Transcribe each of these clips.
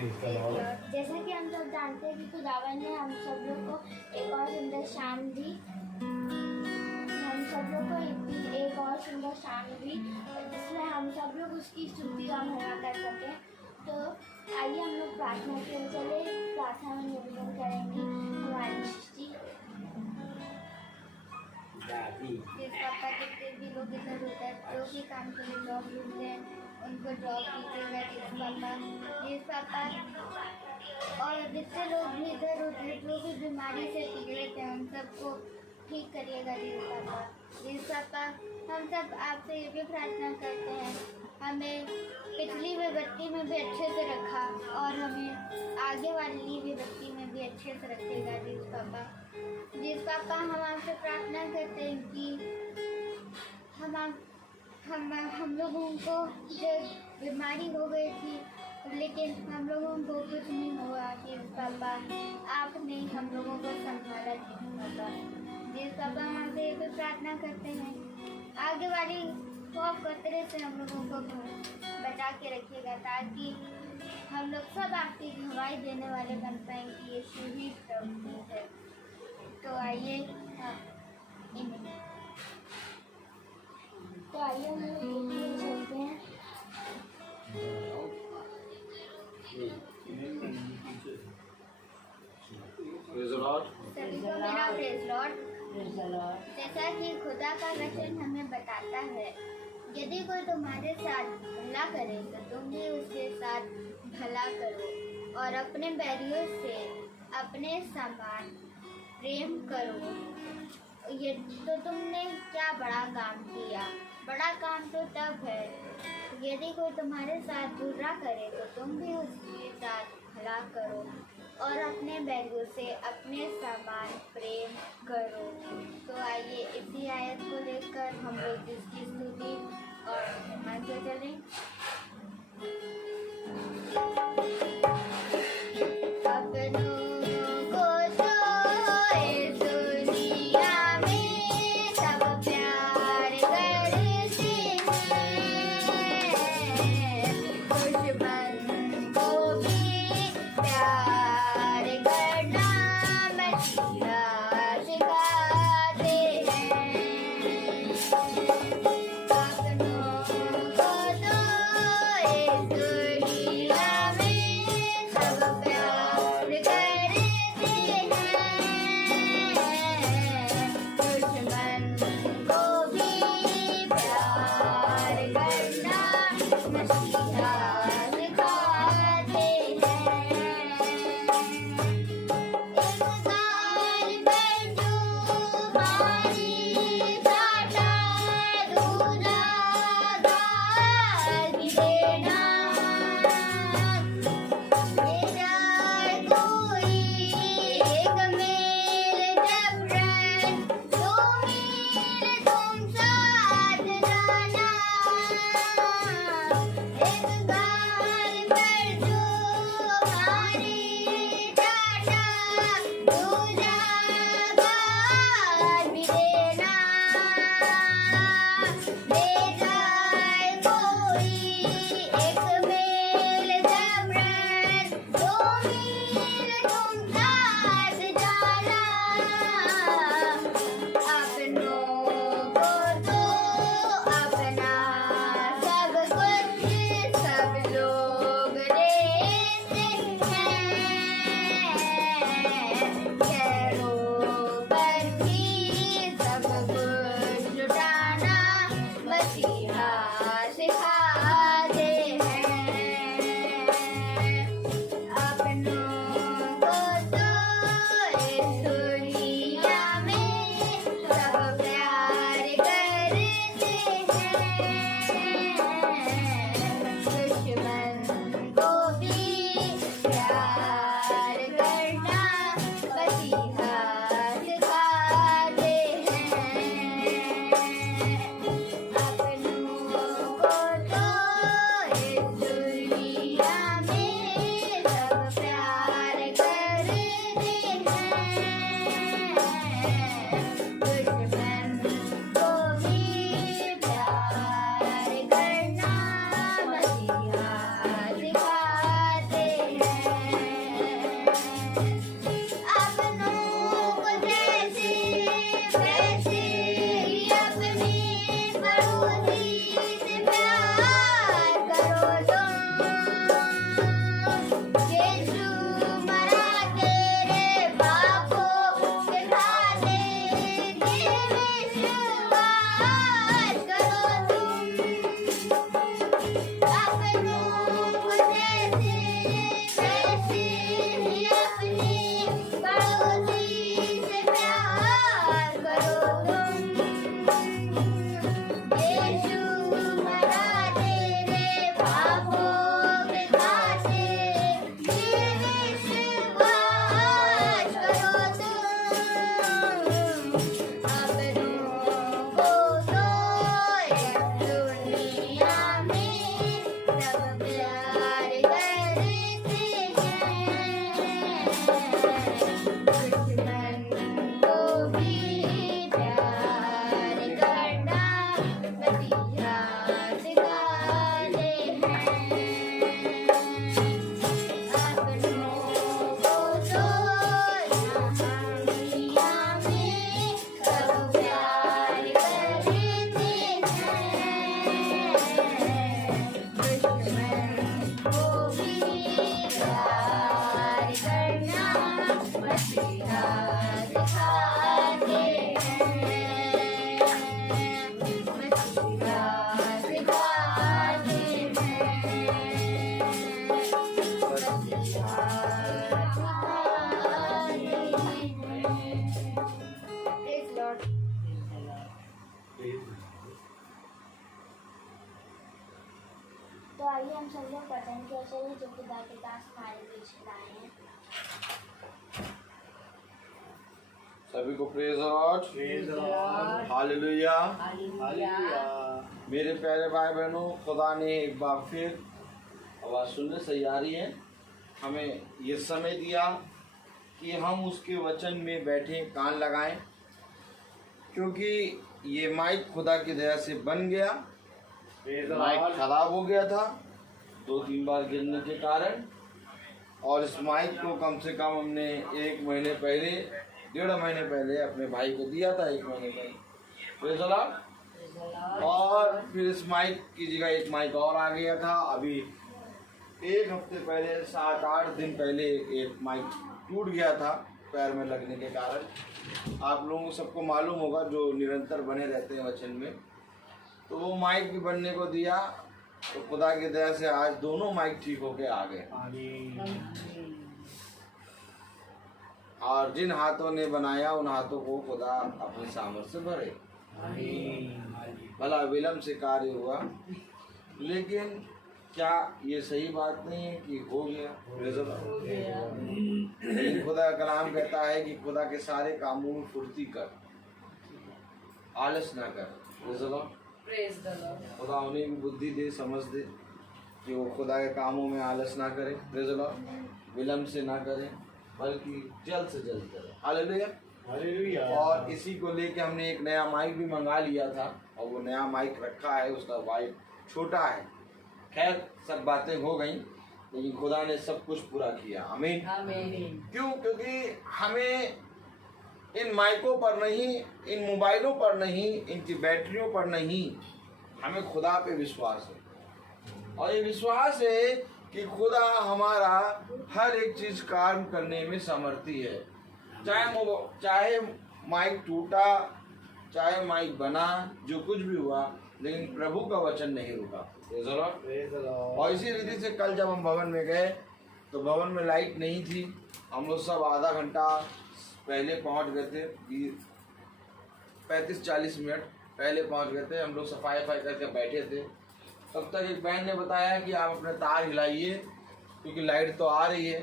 जैसा कि हम सब जानते हैं कि खुदावन ने हम सब लोग को एक और सुंदर शाम दी, हम सब लोग को एक और सुंदर शाम दी जिसमें हम सब लोग उसकी स्तुति का महिमा कर सकें। तो आइए हम लोग प्रार्थना के लिए चले, प्रार्थना में निवेदन करेंगे हमारी सृष्टि। जिस पापा जितने भी लोग इधर उधर जो भी काम के लिए जॉब ढूंढते हैं उनको जॉब कीजिएगा जिस पापा और जितने लोग भी इधर उधर जो भी बीमारी से पीड़ित हैं उन सबको ठीक करिएगा जिस पापा हम सब आपसे ये भी प्रार्थना करते हैं हमें पिछली विपत्ति में भी अच्छे से रखा और हमें आगे वाली विपत्ति में भी अच्छे से रखेगा जिस पापा हम आपसे प्रार्थना करते हैं कि हम लोगों को जब बीमारी हो गई थी लेकिन हम लोगों को कुछ नहीं हुआ जिस पापा आपने हम लोगों को संभाला जिस पापा हम आपसे ये भी प्रार्थना करते हैं आगे वाली खौफ खतरे से हम लोगों को बचा के रखिएगा ताकि हम लोग सब आपकी गवाही देने वाले बन पाएँ कि ये ही प्रभु है। तो आइए हम लोग चलते हैं। सभी को मेरा प्रेज़ लॉर्ड। जैसा कि खुदा का वचन हमें बताता है यदि कोई तुम्हारे साथ भला करे तो तुम भी उसके साथ भला करो और अपने बैरियों से अपने समान प्रेम करो। ये तो तुमने क्या बड़ा काम किया। बड़ा काम तो तब है यदि कोई तुम्हारे साथ बुरा करे तो तुम भी उसके साथ भला करो और अपने बैरियों से अपने समान प्रेम करो। तो आइए इसी आयत को लेकर हम लोग इसकी स्तुति और महिमा के चलें। Good. खुदा के दास हमारे बीच लाए हैं। सभी को प्रेज लॉर्ड, हालेलुया। मेरे प्यारे भाई बहनों, खुदा ने एक बार फिर आवाज़ सुनने सही आ रही है, हमें ये समय दिया कि हम उसके वचन में बैठे कान लगाएं, क्योंकि ये माइक खुदा की दया से बन गया। माइक खराब हो गया था 2-3 बार गिरने के कारण, और इस माइक को कम से कम हमने 1 महीने पहले, 1.5 महीने पहले अपने भाई को दिया था, 1 महीने पहले, और फिर इस माइक की जगह एक माइक और आ गया था। अभी 1 हफ्ते पहले, 7-8 दिन पहले एक माइक टूट गया था पैर में लगने के कारण। आप लोगों को सबको मालूम होगा जो निरंतर बने रहते हैं वचन में। तो वो माइक भी बनने को दिया, तो खुदा की दया से आज दोनों माइक ठीक होके आ गए। और जिन हाथों ने बनाया उन हाथों को खुदा अपने सामर्थ्य से भरे। भला विलम्ब से कार्य हुआ, लेकिन क्या ये सही बात नहीं है कि हो गया? लेकिन खुदा का कलाम कहता है कि खुदा के सारे कामों में फुर्ती कर, आलस ना कर। खुदा उन्हें भी बुद्धि दे, समझ दे कि वो खुदा के कामों में आलस ना करे, विलम्ब से ना करे, बल्कि जल्द से जल्द करे। हालेलुया। और इसी को लेके हमने एक नया माइक भी मंगा लिया था, और वो नया माइक रखा है, उसका वाइट छोटा है। खैर सब बातें हो गई, लेकिन खुदा ने सब कुछ पूरा किया। आमीन। क्यों? क्योंकि हमें इन माइकों पर नहीं, इन मोबाइलों पर नहीं, इनकी बैटरियों पर नहीं, हमें खुदा पे विश्वास है। और ये विश्वास है कि खुदा हमारा हर एक चीज काम करने में समर्थी है। चाहे माइक टूटा, चाहे माइक बना, जो कुछ भी हुआ, लेकिन प्रभु का वचन नहीं रुका। और इसी रीति से कल जब हम भवन में गए तो भवन में लाइट नहीं थी। हम लोग सब आधा घंटा पहले पहुंच गए थे, 35-40 मिनट पहले पहुंच गए थे। हम लोग सफाई करके बैठे थे, तब तक एक बहन ने बताया कि आप अपने तार हिलाइए, क्योंकि लाइट तो आ रही है।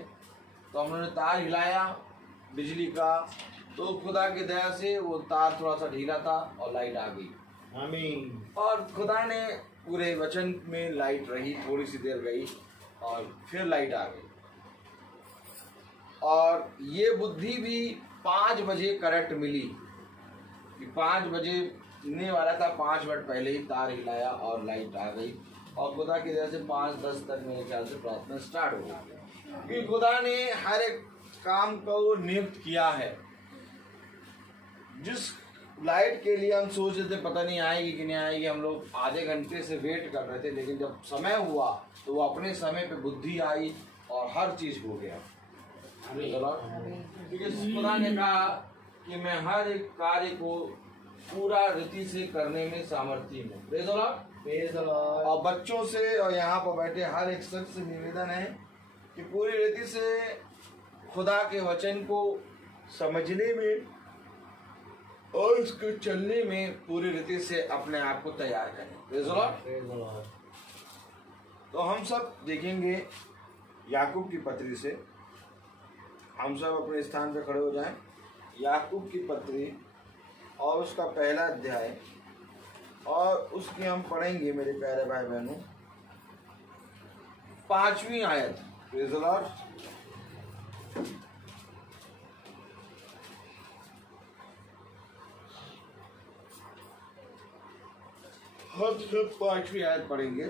तो हम लोगों ने तार हिलाया बिजली का, तो खुदा की दया से वो तार थोड़ा सा ढीला था और लाइट आ गई। आमीन। और खुदा ने पूरे वचन में लाइट रही, थोड़ी सी देर गई और फिर लाइट आ गई। और ये बुद्धि भी 5 बजे करेक्ट मिली कि 5 बजे मिलने वाला था, 5 मिनट पहले ही तार हिलाया और लाइट आ गई। और खुदा की दया से 5-10 तक मेरे ख्याल से प्रार्थना स्टार्ट हो गई, क्योंकि खुदा ने हर एक काम को नियुक्त किया है। जिस लाइट के लिए हम सोच रहे थे पता नहीं आएगी कि नहीं आएगी, हम लोग आधे घंटे से वेट कर रहे थे, लेकिन जब समय हुआ तो वो अपने समय पे बुद्धि आई और हर चीज हो गया। क्योंकि खुदा ने कहा कि मैं हर एक कार्य को पूरा रीति से करने में सामर्थ्य हूँ। और बच्चों से और यहाँ पर बैठे हर एक शख्स से निवेदन है कि पूरी रीति से खुदा के वचन को समझने में और उसको चलने में पूरी रीति से अपने आप को तैयार करें। तो हम सब देखेंगे याकूब की पत्री से। हम सब अपने स्थान पर खड़े हो जाएं। याकूब की पत्री और उसका पहला अध्याय, और उसकी हम पढ़ेंगे मेरे प्यारे भाई बहनों 5वीं आयत। Praise the Lord. हम सब 5वीं आयत पढ़ेंगे।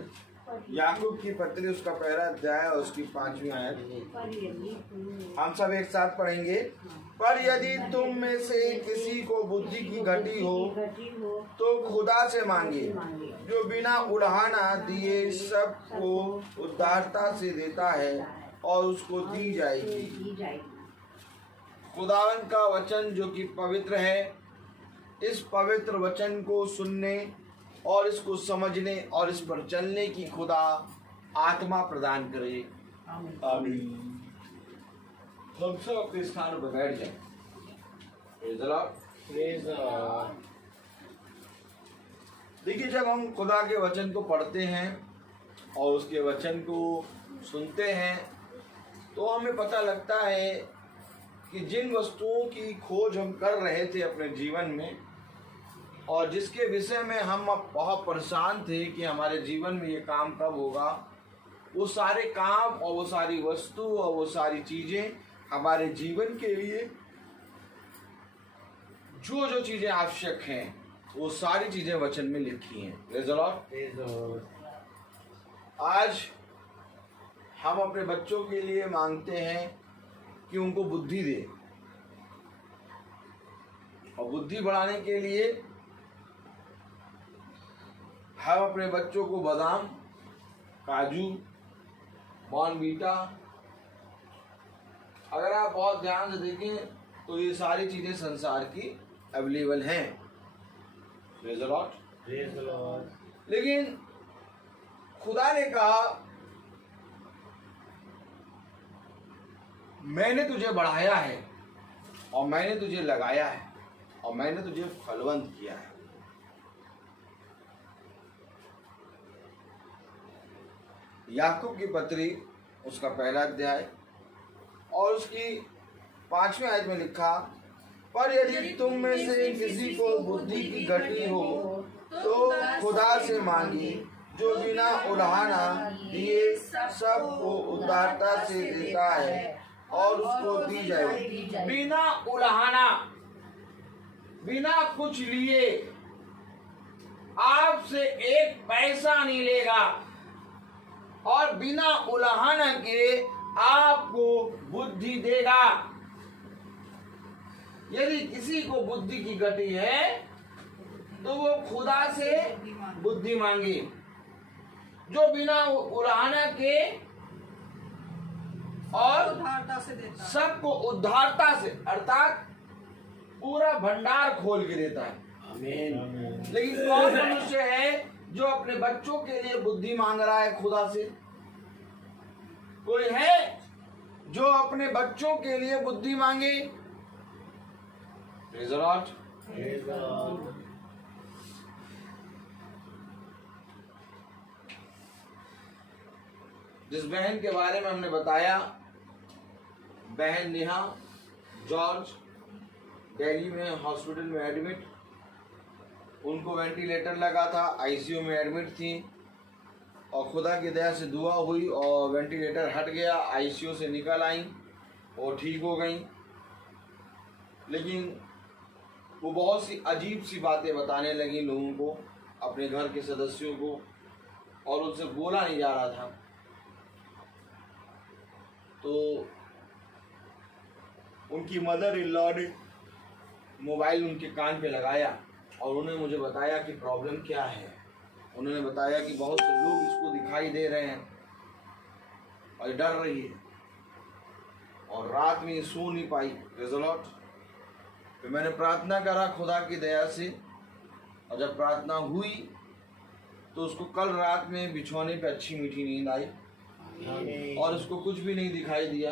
याकूब की पत्री उसका पहला अध्याय और उसकी 5वीं आयत हम सब एक साथ पढ़ेंगे। पर यदि तुम में से किसी को बुद्धि की घटी हो तो खुदा से मांगे, जो बिना उड़ाना दिए सबको उदारता से देता है, और उसको दी जाएगी। खुदावन का वचन जो कि पवित्र है, इस पवित्र वचन को सुनने और इसको समझने और इस पर चलने की खुदा आत्मा प्रदान करे। आमीन। हम सब अपने स्थान पर बैठ जाएं। देखिए, जब हम खुदा के वचन को पढ़ते हैं और उसके वचन को सुनते हैं तो हमें पता लगता है कि जिन वस्तुओं की खोज हम कर रहे थे अपने जीवन में और जिसके विषय में हम अब बहुत परेशान थे कि हमारे जीवन में ये काम कब होगा, वो सारे काम और वो सारी वस्तु और वो सारी चीज़ें हमारे जीवन के लिए जो जो चीज़ें आवश्यक हैं वो सारी चीज़ें वचन में लिखी हैं। Praise the Lord. आज हम अपने बच्चों के लिए मांगते हैं कि उनको बुद्धि दे, और बुद्धि बढ़ाने के लिए हम अपने बच्चों को बादाम, काजू, बॉर्नवीटा, अगर आप बहुत ध्यान से देखें तो ये सारी चीज़ें संसार की अवेलेबल हैं। Praise the Lord. लेकिन खुदा ने कहा मैंने तुझे बढ़ाया है और मैंने तुझे लगाया है और मैंने तुझे फलवंत किया है। याकूब की पत्री उसका 1 अध्याय और उसकी 5वें आयत में लिखा, पर यदि तुम में से किसी को बुद्धि की घटी हो तो खुदा से मांगी, जो बिना उलाहना दिए सबको उदारता से देता है और उसको दी जाएगी। बिना उलाहना, बिना कुछ लिए आपसे एक पैसा नहीं लेगा और बिना उलाहना के आपको बुद्धि देगा। यदि किसी को बुद्धि की घटी है तो वो खुदा से बुद्धि मांगे, जो बिना उलाहना के और उदारता से देता है। सबको उदारता से, अर्थात पूरा भंडार खोल के देता है। आमीन। लेकिन कौन मनुष्य है जो अपने बच्चों के लिए बुद्धि मांग रहा है खुदा से? कोई है जो अपने बच्चों के लिए बुद्धि मांगे? Praise the Lord. जिस बहन के बारे में हमने बताया, बहन नेहा जॉर्ज दिल्ली में हॉस्पिटल में एडमिट, उनको वेंटिलेटर लगा था, आईसीयू में एडमिट थी और खुदा की दया से दुआ हुई और वेंटिलेटर हट गया, आईसीयू से निकल आई और ठीक हो गई। लेकिन वो बहुत सी अजीब सी बातें बताने लगी लोगों को, अपने घर के सदस्यों को, और उनसे बोला नहीं जा रहा था। तो उनकी मदर इन लॉ ने मोबाइल उनके कान पे लगाया और उन्होंने मुझे बताया कि प्रॉब्लम क्या है। उन्होंने बताया कि बहुत से लोग इसको दिखाई दे रहे हैं और डर रही है और रात में सो नहीं पाई। Praise the Lord. फिर मैंने प्रार्थना करा खुदा की दया से, और जब प्रार्थना हुई तो उसको कल रात में बिछौने पे अच्छी मीठी नींद आई और उसको कुछ भी नहीं दिखाई दिया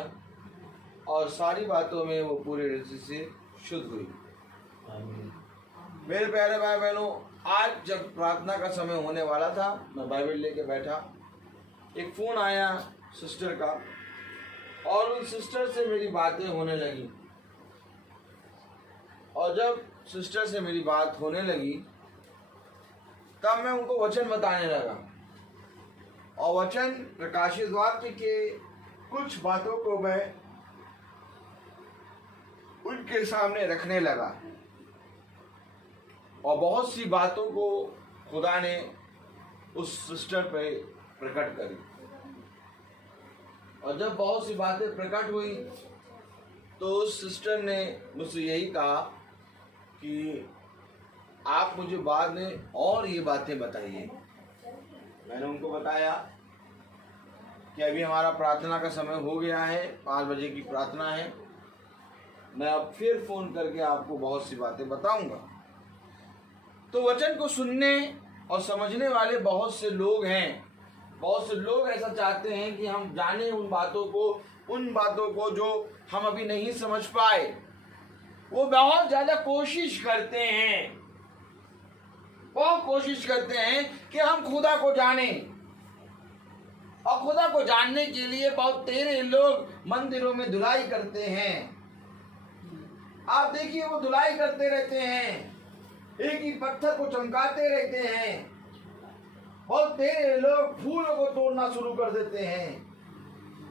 और सारी बातों में वो पूरे रीति से शुद्ध हुई। मेरे प्यारे भाई बहनों, आज जब प्रार्थना का समय होने वाला था, मैं बाइबल लेके बैठा, एक फ़ोन आया सिस्टर का और उन सिस्टर से मेरी बातें होने लगी। और जब सिस्टर से मेरी बात होने लगी तब मैं उनको वचन बताने लगा और वचन प्रकाशित वाक्य के कुछ बातों को मैं उनके सामने रखने लगा और बहुत सी बातों को खुदा ने उस सिस्टर पे प्रकट करी। और जब बहुत सी बातें प्रकट हुई तो उस सिस्टर ने मुझसे यही कहा कि आप मुझे बाद में और ये बातें बताइए। मैंने उनको बताया कि अभी हमारा प्रार्थना का समय हो गया है, 5 बजे की प्रार्थना है, मैं अब फिर फ़ोन करके आपको बहुत सी बातें बताऊंगा। तो वचन को सुनने और समझने वाले बहुत से लोग हैं। बहुत से लोग ऐसा चाहते हैं कि हम जाने उन बातों को जो हम अभी नहीं समझ पाए। वो बहुत ज़्यादा कोशिश करते हैं, बहुत कोशिश करते हैं कि हम खुदा को जानें और खुदा को जानने के लिए बहुत तेरे लोग मंदिरों में धुलाई करते हैं। आप देखिए वो धुलाई करते रहते हैं, एक ही पत्थर को चमकाते रहते हैं और तेरे लोग फूलों को तोड़ना शुरू कर देते हैं।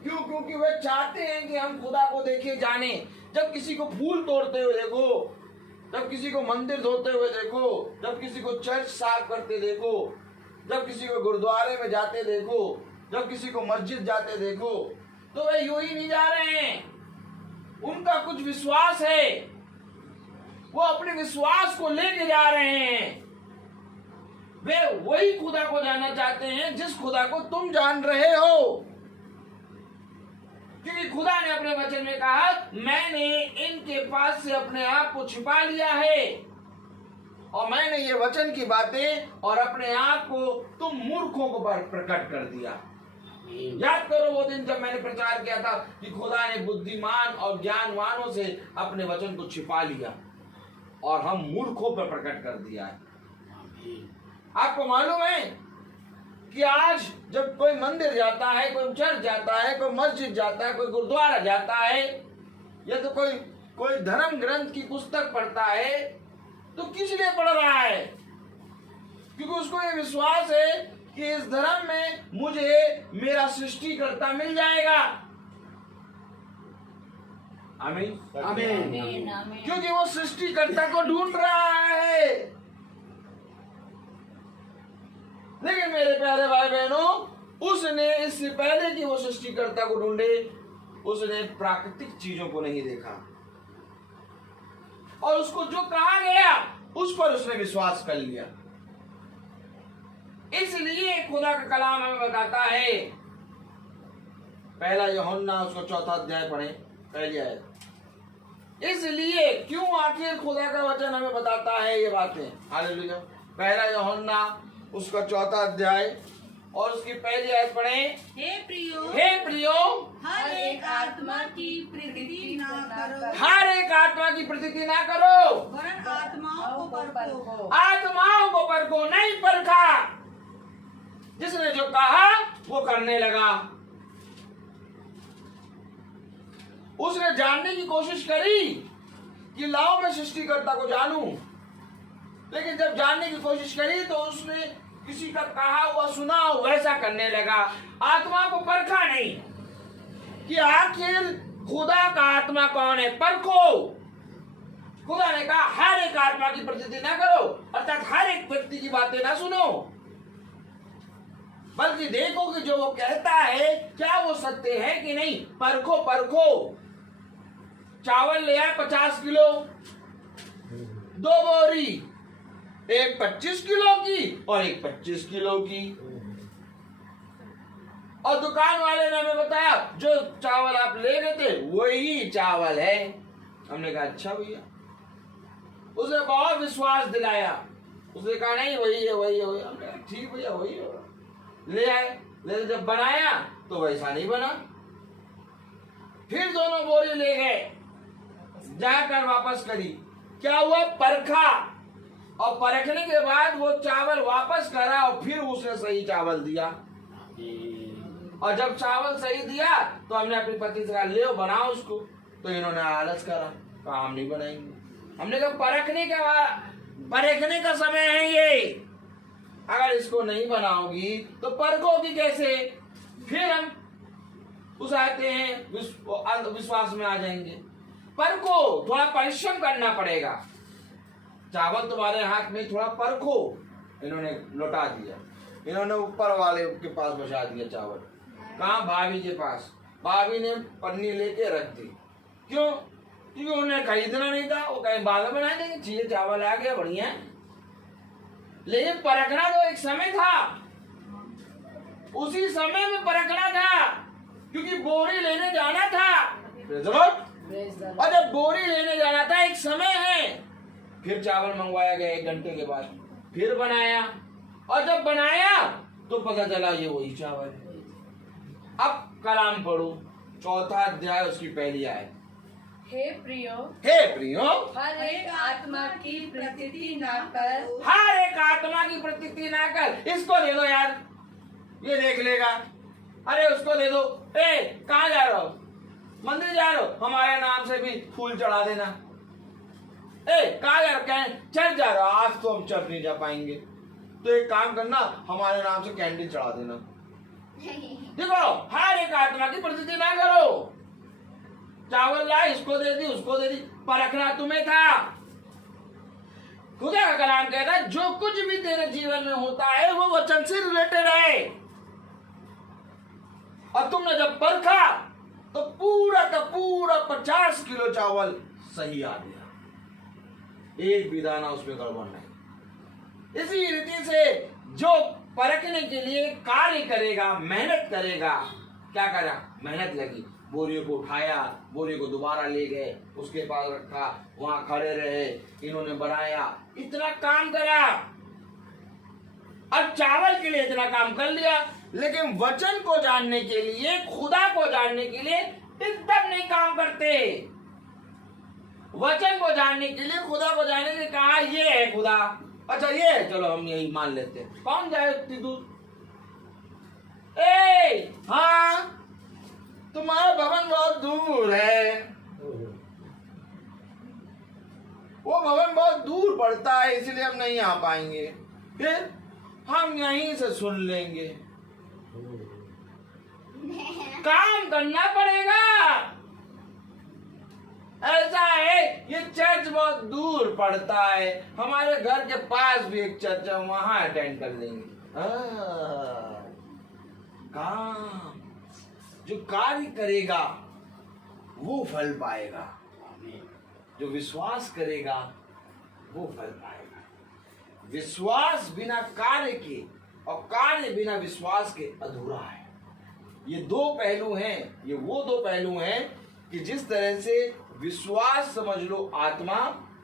क्यों? क्योंकि वे चाहते हैं कि हम खुदा को देखे जाने। जब किसी को फूल तोड़ते हुए देखो, जब किसी को मंदिर धोते हुए देखो, जब किसी को चर्च साफ करते देखो, जब किसी को गुरुद्वारे में जाते देखो, जब किसी को मस्जिद जाते देखो, तो वे यूं ही नहीं जा रहे हैं। उनका कुछ विश्वास है, वो अपने विश्वास को लेके जा रहे हैं। वे वही खुदा को जानना चाहते हैं जिस खुदा को तुम जान रहे हो। क्योंकि खुदा ने अपने वचन में कहा, मैंने इनके पास से अपने आप को छिपा लिया है और मैंने ये वचन की बातें और अपने आप को तुम मूर्खों को प्रकट कर दिया। याद करो वो दिन जब मैंने प्रचार किया था कि खुदा ने बुद्धिमान और ज्ञानवानों से अपने वचन को छिपा लिया और हम मूर्खों पर प्रकट कर दिया है। आपको मालूम है कि आज जब कोई मंदिर जाता है, कोई चर्च जाता है, कोई मस्जिद जाता है, कोई गुरुद्वारा जाता है, या तो कोई धर्म ग्रंथ की पुस्तक पढ़ता है, तो किस लिए पढ़ रहा है? क्योंकि उसको ये विश्वास है कि इस धर्म में मुझे मेरा सृष्टिकर्ता मिल जाएगा। आमीन आमीन। क्योंकि वो सृष्टिकर्ता को ढूंढ रहा है। लेकिन मेरे प्यारे भाई बहनों, उसने इससे पहले कि वो सृष्टिकर्ता को ढूंढे, उसने प्राकृतिक चीजों को नहीं देखा और उसको जो कहा गया उस पर उसने विश्वास कर लिया। इसलिए खुदा का कलाम हमें बताता है, पहला यूहन्ना उसको 4 अध्याय पढ़े, पहली आयत। इसलिए क्यों आखिर खुदा का वचन हमें बताता है ये बातें? हालेलुया। पहला यूहन्ना उसका 4 अध्याय और उसकी पहली आयत पढ़े। हे प्रियो, हर एक आत्मा की प्रतीति ना करो, हर एक आत्मा की प्रतीति ना करो, वरन आत्माओं को परखो। आत्माओं को परखो, नहीं परखा। जिसने जो कहा वो करने लगा। उसने जानने की कोशिश करी कि लाओ मैं सृष्टिकर्ता को जानूं, लेकिन जब जानने की कोशिश करी तो उसने किसी का कहा हुआ सुना वैसा करने लगा। आत्मा को परखा नहीं कि आखिर खुदा का आत्मा कौन है, परखो। खुदा ने कहा हर एक आत्मा की प्रतीति ना करो, अर्थात हर एक व्यक्ति की बातें ना सुनो, बल्कि देखो कि जो वो कहता है क्या वो सत्य है कि नहीं। परखो परखो। चावल ले आए 50 किलो, 2 बोरी, एक 25 किलो की और एक 25 किलो की। और दुकान वाले ने हमें बताया जो चावल आप ले गए थे वही चावल है। हमने कहा अच्छा भैया। उसने बहुत विश्वास दिलाया। उसने कहा नहीं वही है वही है वही। हमने कहा ठीक भैया वही होगा। ले आए, लेकिन जब बनाया तो वैसा नहीं बना। फिर दोनों बोरी ले गए, जाकर वापस करी। क्या हुआ? परखा, और परखने के बाद वो चावल वापस करा और फिर उसने सही चावल दिया। और जब चावल सही दिया तो हमने अपनी पत्नी से कहा ले बनाओ उसको, तो इन्होंने आलस करा, कहा हम नहीं बनाएंगे। हमने कहा परखने का समय है ये, अगर इसको नहीं बनाओगी तो परखोगी कैसे? फिर हम उस आते हैं विश्वास में आ जाएंगे। परखो, थोड़ा परिश्रम करना पड़ेगा। चावल तुम्हारे हाथ में, थोड़ा परखो। इन्होंने लौटा दिया, इन्होंने ऊपर वाले के पास बचा दिया चावल। कहाँ? भाभी के पास। भाभी ने पन्नी लेके रख दी। क्यों? क्योंकि उन्हें खरीदना नहीं था। वो कहीं बाद में बना देंगे, चीजें चावल आ गया बढ़िया। लेकिन परखना तो एक समय था, उसी समय में परखना था, क्योंकि बोरी लेने जाना था। और जब बोरी लेने जाना था एक समय है। फिर चावल मंगवाया गया 1 घंटे के बाद, फिर बनाया, और जब बनाया तो पता चला ये वही चावल है। अब कलाम पढ़ो 4 अध्याय उसकी पहली आयत। हे प्रियो, हर एक आत्मा की प्रतीति ना कर, हर एक आत्मा की प्रतीति ना कर। इसको ले लो यार, ये देख लेगा। अरे उसको दे दो, कहाँ जा रहे हो, मंदिर जा रहे हो, हमारे नाम से भी फूल चढ़ा देना। कहाँ जा रहे हो, चर्च जा रहे हो, आज तो हम चर्च नहीं जा पाएंगे, तो एक काम करना, हमारे नाम से कैंडल चढ़ा देना। देखो, हर एक आत्मा की प्रतीति ना करो। चावल ला, इसको दे दी, उसको दे दी, परखना तुम्हें था। खुदा का कलाम कहता है जो कुछ भी तेरे जीवन में होता है वो वचन से रिलेटेड है। और तुमने जब परखा तो पूरा का पूरा 50 किलो चावल सही आ गया, एक भी दाना उसमें गड़बड़ नहीं। इसी रीति से जो परखने के लिए कार्य करेगा, मेहनत करेगा, क्या करा, मेहनत लगी, बोरियों को उठाया, बोरियों को दोबारा ले गए, उसके पास रखा, वहां खड़े रहे, इन्होंने बनाया, इतना काम करा, अब चावल के लिए इतना काम कर लिया, लेकिन वचन को जानने के लिए, खुदा को जानने के लिए एकदम नहीं काम करते। वचन को जानने के लिए, खुदा को जानने के लिए कहा ये है खुदा, अच्छा ये है, चलो हम यही मान लेते हैं, कौन जाए इतनी दूर। हाँ, तुम्हारा भवन बहुत दूर है, वो भवन बहुत दूर पड़ता है, इसलिए हम नहीं आ पाएंगे, फिर हम यहीं से सुन लेंगे। काम करना पड़ेगा। ऐसा है, ये चर्च बहुत दूर पड़ता है, हमारे घर के पास भी एक चर्च है, वहां अटेंड कर लेंगे। काम, जो कार्य करेगा वो फल पाएगा, जो विश्वास करेगा वो फल पाएगा। विश्वास बिना कार्य के और कार्य बिना विश्वास के अधूरा है। ये दो पहलू हैं, ये वो दो पहलू हैं कि जिस तरह से विश्वास समझ लो आत्मा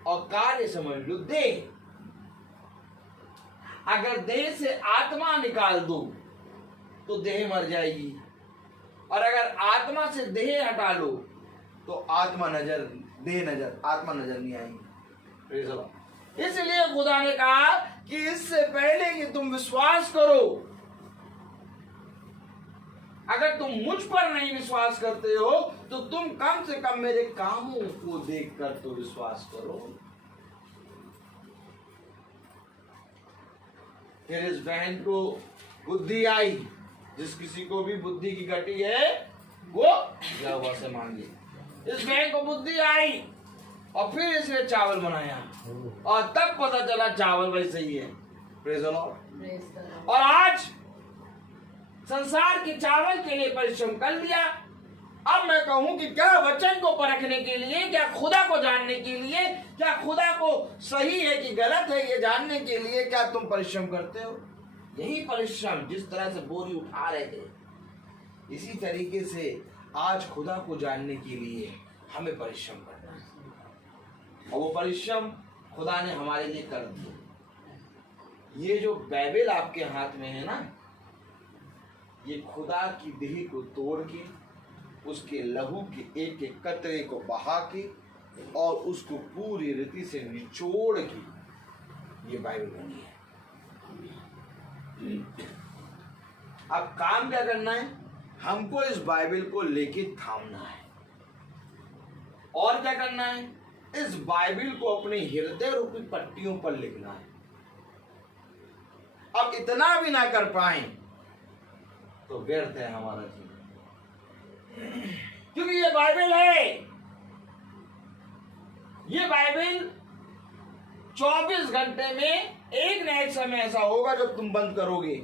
और कार्य समझ लो देह। अगर देह से आत्मा निकाल दो तो देह मर जाएगी, और अगर आत्मा से देह हटा लो तो आत्मा नजर नहीं आएगी। इसलिए खुदा ने कहा कि इससे पहले कि तुम विश्वास करो, अगर तुम मुझ पर नहीं विश्वास करते हो तो तुम कम से कम मेरे कामों को देखकर तो विश्वास करो। फिर इस बहन को बुद्धि आई, जिस किसी को भी बुद्धि की घटी है वो यहोवा से मांगे। इस बहन को बुद्धि आई और फिर इसने चावल बनाया, और तब पता चला चावल वैसे ही है। Praise the Lord. और आज संसार के चावल के लिए परिश्रम कर लिया। अब मैं कहूं कि क्या वचन को परखने के लिए, क्या खुदा को जानने के लिए, क्या खुदा को सही है कि गलत है ये जानने के लिए क्या तुम परिश्रम करते हो? यही परिश्रम जिस तरह से बोरी उठा रहे थे, इसी तरीके से आज खुदा को जानने के लिए हमें परिश्रम करना है, और वो परिश्रम खुदा ने हमारे लिए कर दिया। ये जो बाइबल आपके हाथ में है ना, ये खुदा की देह को तोड़ के, उसके लहू के एक एक कतरे को बहा के और उसको पूरी रीति से निचोड़ के ये बाइबल बनी है। अब काम क्या करना है? हमको इस बाइबल को लेके थामना है। और क्या करना है? इस बाइबल को अपने हृदय रूपी पट्टियों पर लिखना है। अब इतना भी ना कर पाए तो व्यर्थ है हमारा जीवन, क्योंकि ये बाइबल है। ये बाइबल 24 घंटे में एक न एक समय ऐसा होगा जब तुम बंद करोगे,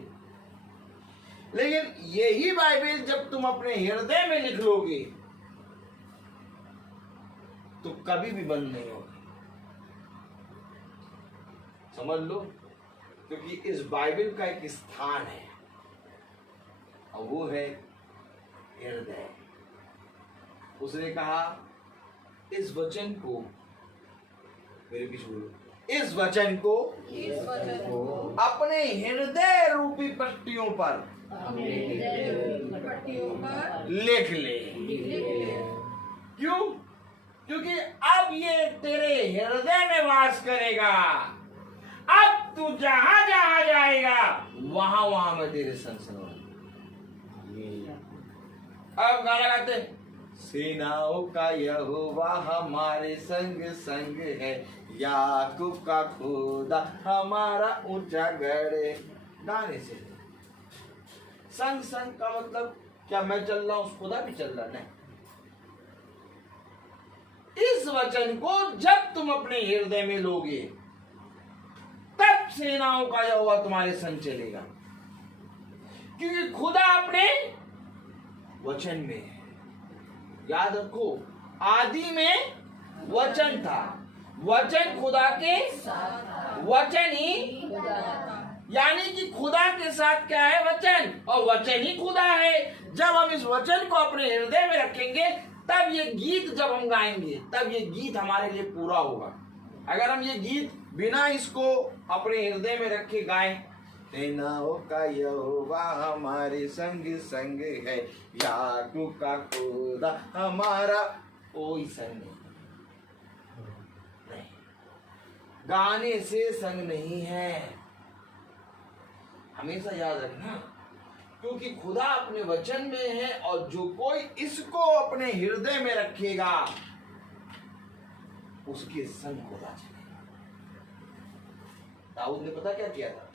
लेकिन यही बाइबल जब तुम अपने हृदय में लिख लोगे तो कभी भी बंद नहीं होगी। समझ लो, क्योंकि इस बाइबल का एक स्थान है और वो है हृदय। उसने कहा इस वचन को, मेरे पीछे बोलो, इस वचन को अपने हृदय रूपी पट्टियों पर लिख ले। क्यों? क्योंकि अब ये तेरे हृदय में वास करेगा। अब तू जहां जहां जाएगा वहां वहां में तेरे संग संग। अब गाना गाते हैं। सेनाओं का यहोवा हमारे संग संग है, याकूब का खुदा हमारा ऊंचा गढ़ है। गाने से संग संग का मतलब क्या मैं चल रहा हूं, खुदा भी चल रहा है? इस वचन को जब तुम अपने हृदय में लोगे तब सेनाओं का यहोवा तुम्हारे संग चलेगा, क्योंकि खुदा अपने वचन में है। याद रखो, आदि में वचन था, वचन खुदा के वचन ही, यानी कि खुदा के साथ क्या है? वचन, और वचन ही खुदा है। जब हम इस वचन को अपने हृदय में रखेंगे तब ये गीत जब हम गाएंगे तब ये गीत हमारे लिए पूरा होगा। अगर हम ये गीत बिना इसको अपने हृदय में रखे गाएं, सेनाओं का यहोवा हमारे संग संग है, याकूब का खुदा हमारा, कोई संग नहीं, गाने से संग नहीं है। हमेशा याद रखना, क्योंकि खुदा अपने वचन में है और जो कोई इसको अपने हृदय में रखेगा उसके संग खुदा चलेगा। दाऊद ने पता क्या किया था?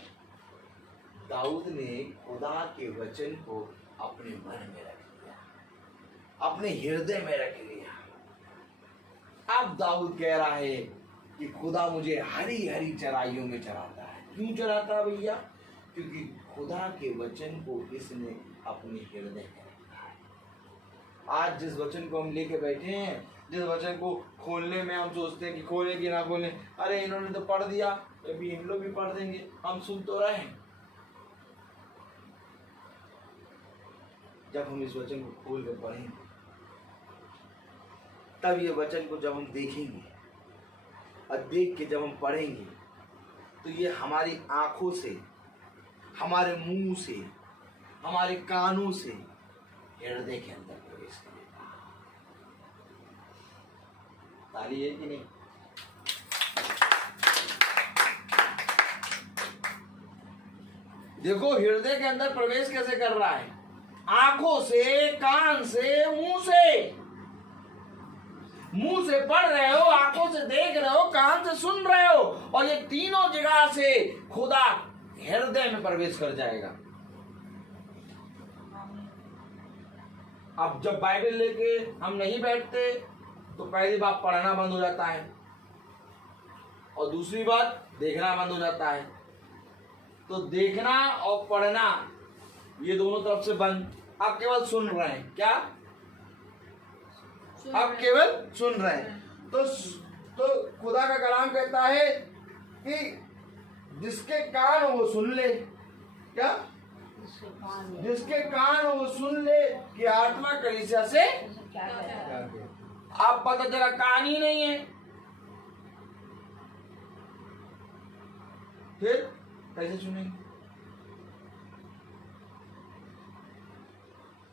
दाऊद ने खुदा के वचन को अपने मन में रख लिया, अपने हृदय में रख लिया। अब दाऊद कह रहा है कि खुदा मुझे हरी हरी चराइयों में चराता है। क्यों चराता है भैया? क्योंकि खुदा के वचन को इसने अपने हृदय में रखा है। आज जिस वचन को हम लेके बैठे हैं, जिस वचन को खोलने में हम सोचते हैं कि खोले कि ना खोले, अरे इन्होंने तो पढ़ दिया, अभी इन लोग भी पढ़ देंगे, हम सुन तो रहे हैं। जब हम इस वचन को खोल कर पढ़ेंगे तब ये वचन को जब हम देखेंगे और देख के जब हम पढ़ेंगे तो ये हमारी आंखों से, हमारे मुंह से, हमारे कानों से हृदय के अंदर प्रवेश करेगा। ताली है कि नहीं? देखो हृदय के अंदर प्रवेश कैसे कर रहा है? आंखों से, कान से, मुंह से। मुंह से पढ़ रहे हो, आंखों से देख रहे हो, कान से सुन रहे हो, और ये तीनों जगह से खुदा हृदय में प्रवेश कर जाएगा। अब जब बाइबल लेके हम नहीं बैठते तो पहली बात पढ़ना बंद हो जाता है और दूसरी बात देखना बंद हो जाता है। तो देखना और पढ़ना ये दोनों तरफ से बंद। आप केवल सुन रहे हैं। क्या? आप केवल सुन रहे हैं। तो खुदा का कलाम कहता है कि जिसके कान हो वो सुन ले। क्या? जिसके कान हो वो सुन ले कि आत्मा कलीसिया से आप पता चला कान ही नहीं है, फिर कैसे सुनेंगे?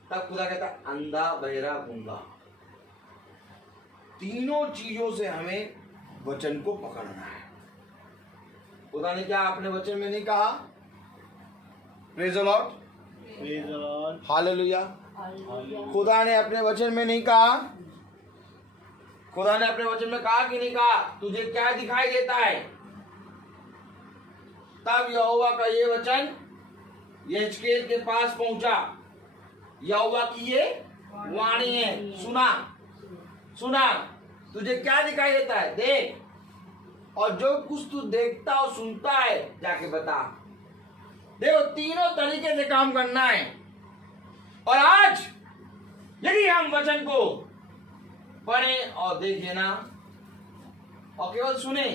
तब खुदा कहता अंधा, बहरा, गूंगा, तीनों चीजों से हमें वचन को पकड़ना है। खुदा ने क्या अपने वचन में नहीं कहा? Praise the Lord, hallelujah. खुदा ने अपने वचन में नहीं कहा? खुदा ने अपने वचन में कहा कि नहीं कहा? तुझे क्या दिखाई देता है? तब यहोवा का ये वचन यहेजकेल के पास पहुंचा। यहोवा की ये वाणी है, सुना। तुझे क्या दिखाई देता है? देख, और जो कुछ तू देखता और सुनता है जाके बता। देखो तीनों तरीके से काम करना है। और आज यदि हम वचन को पढ़ें और देखें ना और केवल सुने,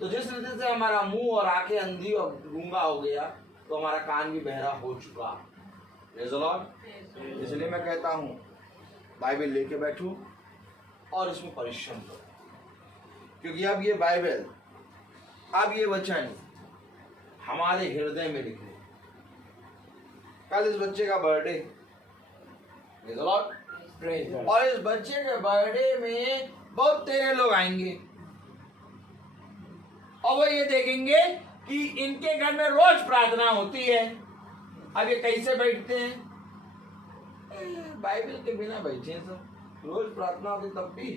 तो जिस रीति से हमारा मुंह और आंखें अंधी और गूंगा हो गया तो हमारा कान भी बहरा हो चुका। Praise the Lord. इसलिए मैं कहता हूं बाइबल लेके बैठो और इसमें परिश्रम करो, क्योंकि अब ये बाइबल, अब ये वचन हमारे हृदय में लिखे। कल इस बच्चे का बर्थडे, प्रेज़ द लॉर्ड, और इस बच्चे के बर्थडे में बहुत तेरे लोग आएंगे और वो ये देखेंगे कि इनके घर में रोज प्रार्थना होती है। अब ये कैसे बैठते हैं? बाइबल के बिना बैठे सब, रोज प्रार्थना होती तब भी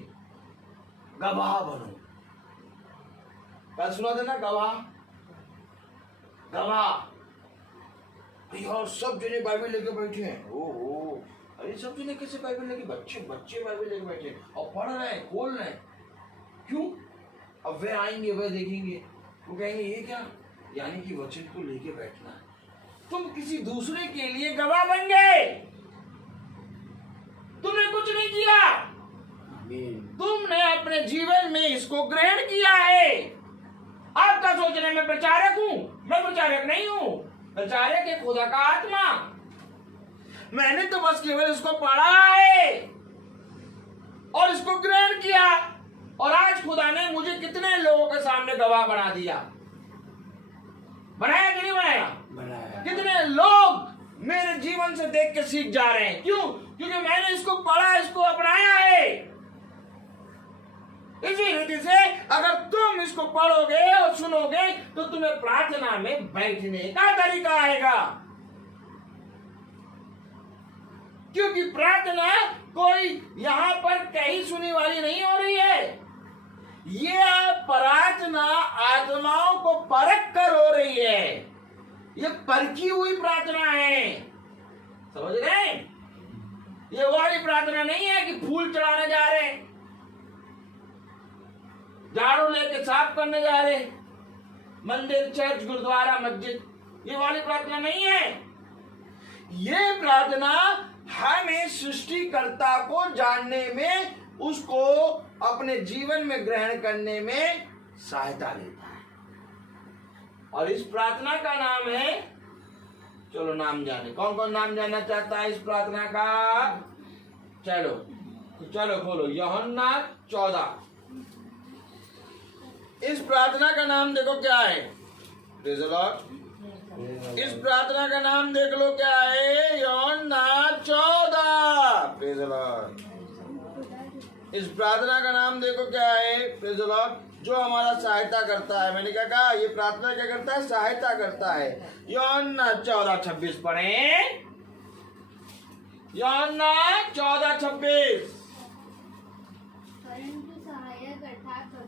गवाह बनो। कल सुना था ना, गवाह गवाह। और सब जने बाइबल लेके बैठे हैं। ओहो, अरे सब जने कैसे बाइबल लेके, बच्चे बाइबल लेके बैठे हैं और पढ़ रहे हैं, खोल रहे हैं। क्यों? अब वे आएंगे, वे देखेंगे, वो कहेंगे ये क्या, यानी कि वचन को लेके बैठना है। तुम किसी दूसरे के लिए गवाह बन गए। तुमने कुछ नहीं किया, तुमने अपने जीवन में इसको ग्रहण किया है। आपका सोचने में प्रचारक हूं, मैं प्रचारक नहीं हूं, प्रचारक है खुदा का आत्मा। मैंने तो बस केवल इसको पढ़ा है और इसको ग्रहण किया, और आज खुदा ने मुझे कितने लोगों के सामने गवाह बना दिया। बनाया कि नहीं बनाया? कितने लोग मेरे जीवन से देख के सीख जा रहे हैं। क्यों? क्योंकि मैंने इसको पढ़ा, इसको अपनाया है। इसी रीति से अगर तुम इसको पढ़ोगे और सुनोगे तो तुम्हें प्रार्थना में बैठने का तरीका आएगा। क्योंकि प्रार्थना कोई यहां पर कहीं सुनी वाली नहीं हो रही है। ये प्रार्थना आत्माओं को परख कर हो रही है। ये परखी हुई प्रार्थना है, समझ रहे? ये वाली प्रार्थना नहीं है कि फूल चढ़ाने जा रहे हैं, झाड़ू लेके साफ करने जा रहे, मंदिर, चर्च, गुरुद्वारा, मस्जिद, ये वाली प्रार्थना नहीं है। ये प्रार्थना हमें सृष्टिकर्ता को जानने में, उसको अपने जीवन में ग्रहण करने में सहायता देता है। और इस प्रार्थना का नाम है, चलो नाम जाने, कौन कौन नाम जानना चाहता है इस प्रार्थना का? चलो खोलो यूहन्ना 14। इस प्रार्थना का नाम देखो क्या है। Praise the Lord. इस प्रार्थना का नाम देख लो क्या है, यूहन्ना 14। Praise the Lord. इस प्रार्थना का नाम देखो क्या है, प्रेज़ द लॉर्ड, जो हमारा सहायता करता है। मैंने क्या कहा, ये प्रार्थना क्या करता है? सहायता करता है। यूहन्ना 14:26 पढ़ें। यूहन्ना 14:26।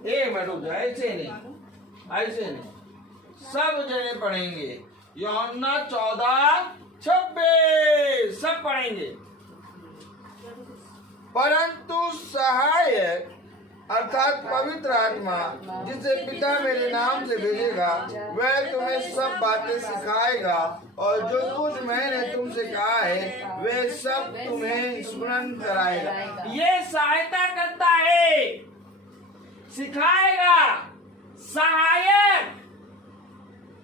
एक मिनट रुक जाओ, ऐसे नहीं, सब जने पढ़ेंगे। यूहन्ना 14:26 सब पढ़ेंगे। परंतु सहायक अर्थात पवित्र आत्मा, जिसे पिता मेरे नाम से भेजेगा, वह तुम्हें सब बातें सिखाएगा और जो कुछ मैंने तुमसे कहा है वह सब तुम्हें स्मरण कराएगा। ये सहायता करता है, सिखाएगा, सहायक।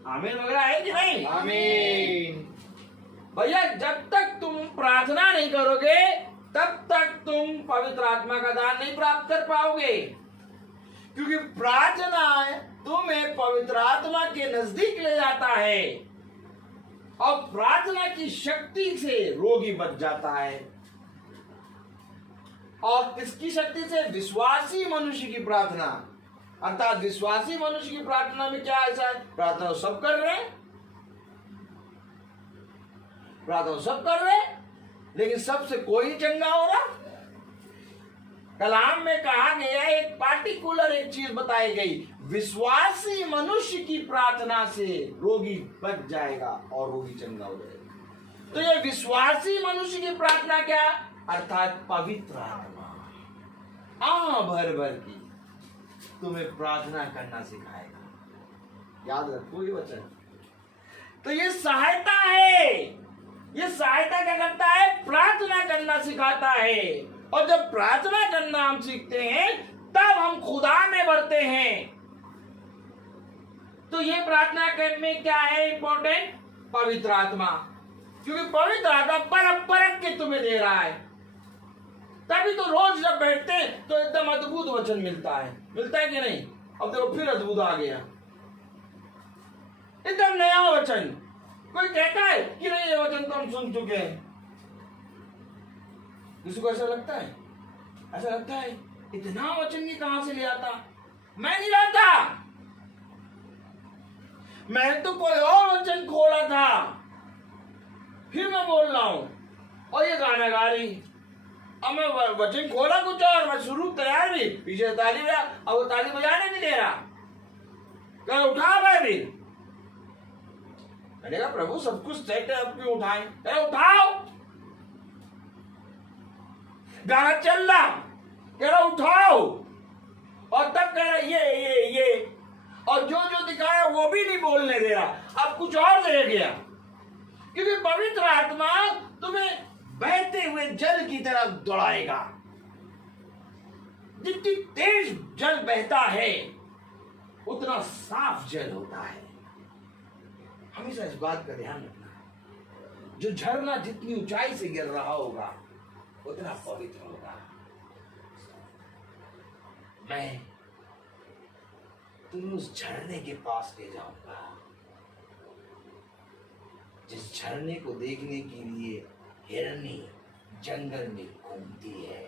आमीन वगैरह है कि नहीं? आमीन। भैया जब तक तुम प्रार्थना नहीं करोगे तब तक तुम पवित्र आत्मा का दान नहीं प्राप्त कर पाओगे। क्योंकि प्रार्थना तुम्हें पवित्र आत्मा के नजदीक ले जाता है और प्रार्थना की शक्ति से रोगी बच जाता है। और किसकी शक्ति से? विश्वासी मनुष्य की प्रार्थना। अर्थात विश्वासी मनुष्य की प्रार्थना में क्या ऐसा है? प्रार्थना सब कर रहे हैं, प्रार्थना सब कर रहे हैं, लेकिन सबसे कोई चंगा हो रहा। कलाम में कहा गया, एक पार्टिकुलर एक चीज बताई गई, विश्वासी मनुष्य की प्रार्थना से रोगी बच जाएगा और रोगी चंगा हो जाएगा। तो ये विश्वासी मनुष्य की प्रार्थना क्या? अर्थात पवित्र आत्मा भर भर की तुम्हें प्रार्थना करना सिखाएगा। याद रखो ये वचन। तो ये सहायता है। ये सहायता क्या करता है? प्रार्थना करना सिखाता है। और जब प्रार्थना करना हम सीखते हैं तब हम खुदा में बढ़ते हैं। तो ये प्रार्थना करने क्या है इंपॉर्टेंट? पवित्र आत्मा। क्योंकि पवित्र आत्मा परख के तुम्हें दे रहा है। तभी तो रोज जब बैठते हैं तो एकदम अद्भुत वचन मिलता है कि नहीं? अब देखो फिर अद्भुत आ गया, एकदम नया वचन। कोई कहता है कि नहीं ये वचन तो हम सुन चुके हैं। किसी को ऐसा लगता है? ऐसा लगता है इतना वचन ये कहां से ले आता? मैं नहीं लाता, मैं तो कोई और वचन खोला था, फिर मैं बोल रहा हूं। और ये गाना गा रही। अब मैं वचन खोला कुछ और, मैं शुरू तैयार भी, पीछे ताली बजा, अब वो ताली बजाने नहीं दे रहा। कह उठा भाई भी, मैंने कहा प्रभु सब कुछ सेट है, अब क्यों उठाएं? कह उठाओ, गाना चल रहा, कह रहा उठाओ, और तब कह रहा ये, और जो जो दिखाया वो भी नहीं बोलने दे रहा। अब कुछ और दे गया, क्योंकि पवित्र आत्मा तुम्हें बहते हुए जल की तरफ दौड़ाएगा। जितनी तेज जल बहता है उतना साफ जल होता है। हमेशा इस बात का ध्यान रखना, जो झरना जितनी ऊंचाई से गिर रहा होगा उतना पवित्र होगा। मैं तुम्हें उस झरने के पास ले जाऊंगा, जिस झरने को देखने के लिए हिरनी जंगल में घूमती है।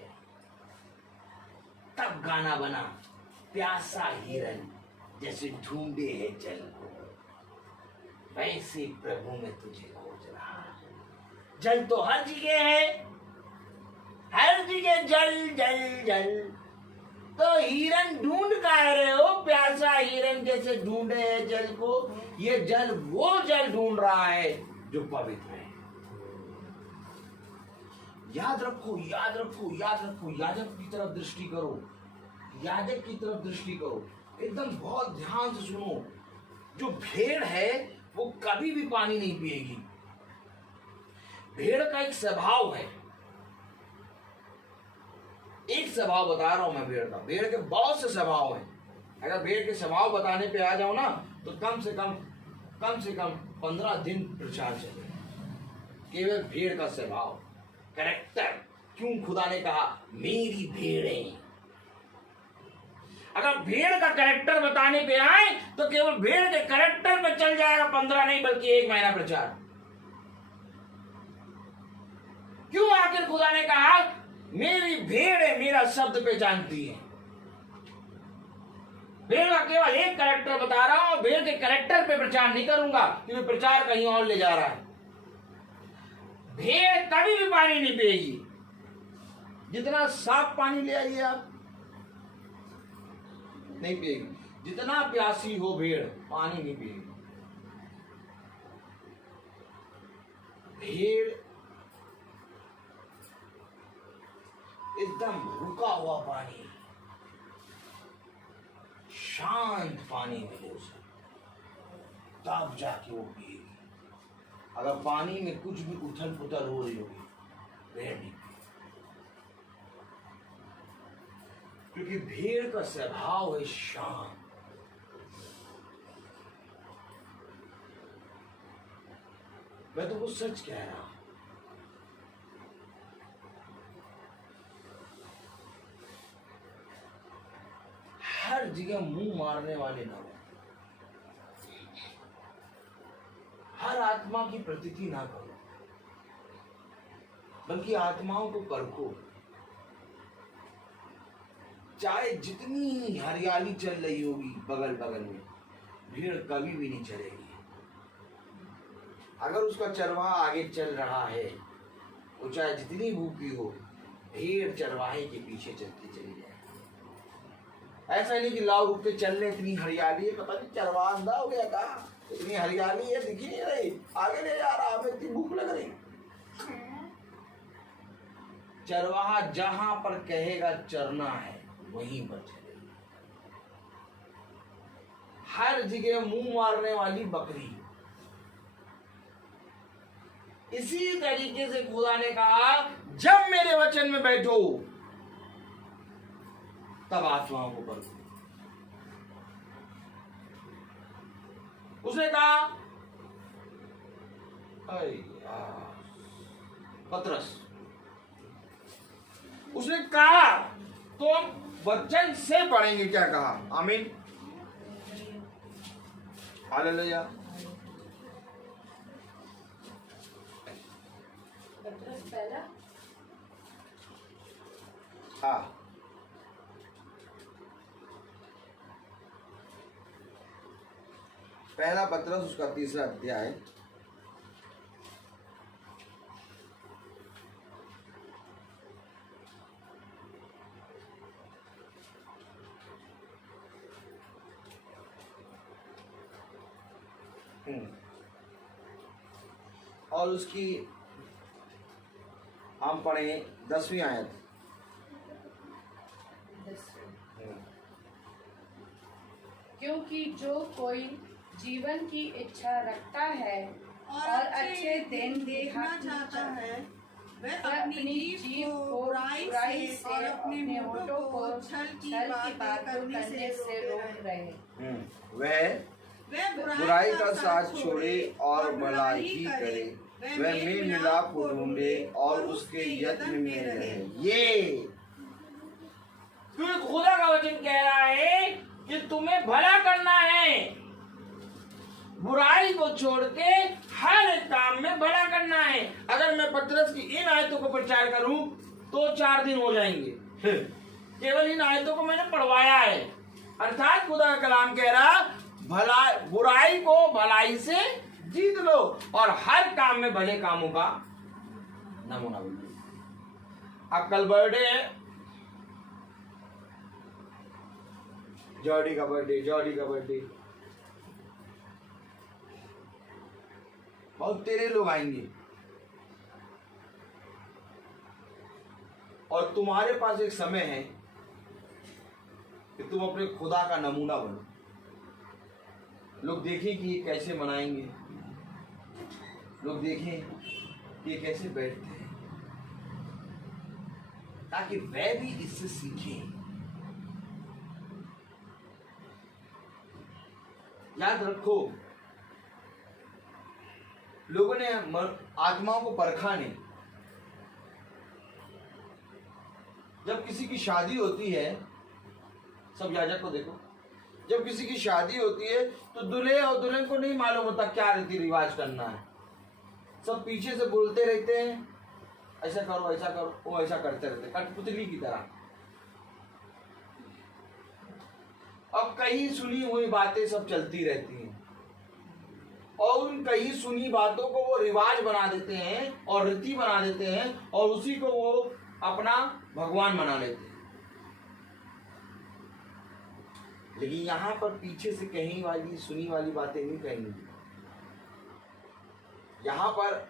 तब गाना बना, प्यासा हिरन जैसे ढूंढे है जल को, वैसे प्रभु में तुझे खोज रहा। जल तो हर जगह है, हर जगह जल जल जल, तो हिरन ढूंढ का रहे हो, प्यासा हिरन जैसे ढूंढे है जल को। ये जल वो जल ढूंढ रहा है जो पवित्र है। याद रखो, याद रखो, याद रखो, याजक की तरफ दृष्टि करो, याजक की तरफ दृष्टि करो, एकदम बहुत ध्यान से सुनो। जो भेड़ है वो कभी भी पानी नहीं पिएगी। भेड़ का एक स्वभाव है, एक स्वभाव बता रहा हूं मैं भेड़ का। भेड़ के बहुत से स्वभाव हैं। अगर भेड़ के स्वभाव बताने पे आ जाओ ना तो कम से कम 15 दिन प्रचार चलेगा। केवल भेड़ का स्वभाव, कैरेक्टर। क्यों खुदा ने कहा मेरी भेड़ें? अगर भेड़ का कैरेक्टर बताने पे आए तो केवल भेड़ के कैरेक्टर पे चल जाएगा 15 नहीं बल्कि 1 महीना प्रचार। क्यों आखिर खुदा ने कहा मेरी भेड़ मेरा शब्द पहचानती है? भेड़ का केवल एक कैरेक्टर बता रहा हूं, भेड़ के कैरेक्टर पे प्रचार नहीं करूंगा क्योंकि प्रचार कहीं और ले जा रहा है। भेड़ कभी भी पानी नहीं पिएगी। जितना साफ पानी ले आइए आप, नहीं पिएगी। जितना प्यासी हो भेड़, पानी नहीं पिएगी। भेड़ एकदम रुका हुआ पानी, शांत पानी मिले उसे, तब जाके वो पिएगी। अगर पानी में कुछ भी उथल पुथल हो रही होगी, भेड़ नहीं पिएगी। क्योंकि भेड़ का स्वभाव है शांत। मैं तो वो सच कह रहा हूं। हर जगह मुंह मारने वाले ना हो, हर आत्मा की प्रतीति ना करो, बल्कि आत्माओं को परखो। चाहे जितनी ही हरियाली चल रही होगी बगल बगल में, भीड़ कभी भी नहीं चलेगी। अगर उसका चरवाहा आगे चल रहा है, वो चाहे जितनी भूखी हो, भीड़ चरवाहे के पीछे चलती चली जाए। ऐसा नहीं कि लाव रूप पे चल रहे, इतनी हरियाली है, पता नहीं चरवाहा अंधा हो गया कहा, इतनी हरियाली है दिखी नहीं रही, आगे ले जा रहा, हमें इतनी भूख लग रही। चरवाहा जहां पर कहेगा चरना है वहीं पर चलेगी। हर जगह मुंह मारने वाली बकरी। इसी तरीके से खुदा ने कहा जब मेरे वचन में बैठो तब आत्माओं को परखो। उसने कहा पतरस, उसने कहा तो हम वचन से पढ़ेंगे। क्या कहा? आमीन, हालेलुया। पतरस पहला, हाँ, पहला पतरस उसका 3रा अध्याय और उसकी हम पढ़े 10वीं आयत। क्योंकि जो कोई जीवन की इच्छा रखता है और अच्छे दिन देखना चाहता है वह अपनी जीभ को बुराई से और अपने होठों को छल की बातें करने से रोक रहे। वह बुराई का साथ छोड़े और भलाई ही करे, वह मेल मिलाप को ढूंढे और उसके यत्न में रहे। ये क्योंकि खुदा का वचन कह रहा है कि तुम्हें भला करना है, बुराई को छोड़ के हर एक काम में भला करना है। अगर मैं पतरस की इन आयतों को प्रचार करूं तो 4 दिन हो जाएंगे। केवल इन आयतों को मैंने पढ़वाया है। अर्थात खुदा का कलाम कह रहा भला बुराई को भलाई से जीत लो और हर काम में भले कामों का नमूना बनो। अब कल बर्थडे है, जॉडी का बर्थडे बहुत तेरे लोग आएंगे और तुम्हारे पास एक समय है कि तुम अपने खुदा का नमूना बनो। लोग देखें कि ये कैसे मनाएंगे, लोग देखें कि ये कैसे बैठते हैं, ताकि वह भी इससे सीखें। याद रखो, लोगों ने आत्माओं को परखा नहीं। जब किसी की शादी होती है, सब याजक को देखो, जब किसी की शादी होती है तो दूल्हे और दुल्हन को नहीं मालूम होता क्या रीति रिवाज करना है। सब पीछे से बोलते रहते हैं, ऐसा करो ऐसा करो, वो ऐसा करते रहते, कठपुतली की तरह। अब कई सुनी हुई बातें सब चलती रहती हैं और उन कई सुनी बातों को वो रिवाज बना देते हैं और रीति बना देते हैं और उसी को वो अपना भगवान बना लेते हैं। लेकिन यहाँ पर पीछे से कहीं वाली सुनी वाली बातें नहीं कहेंगी। यहाँ पर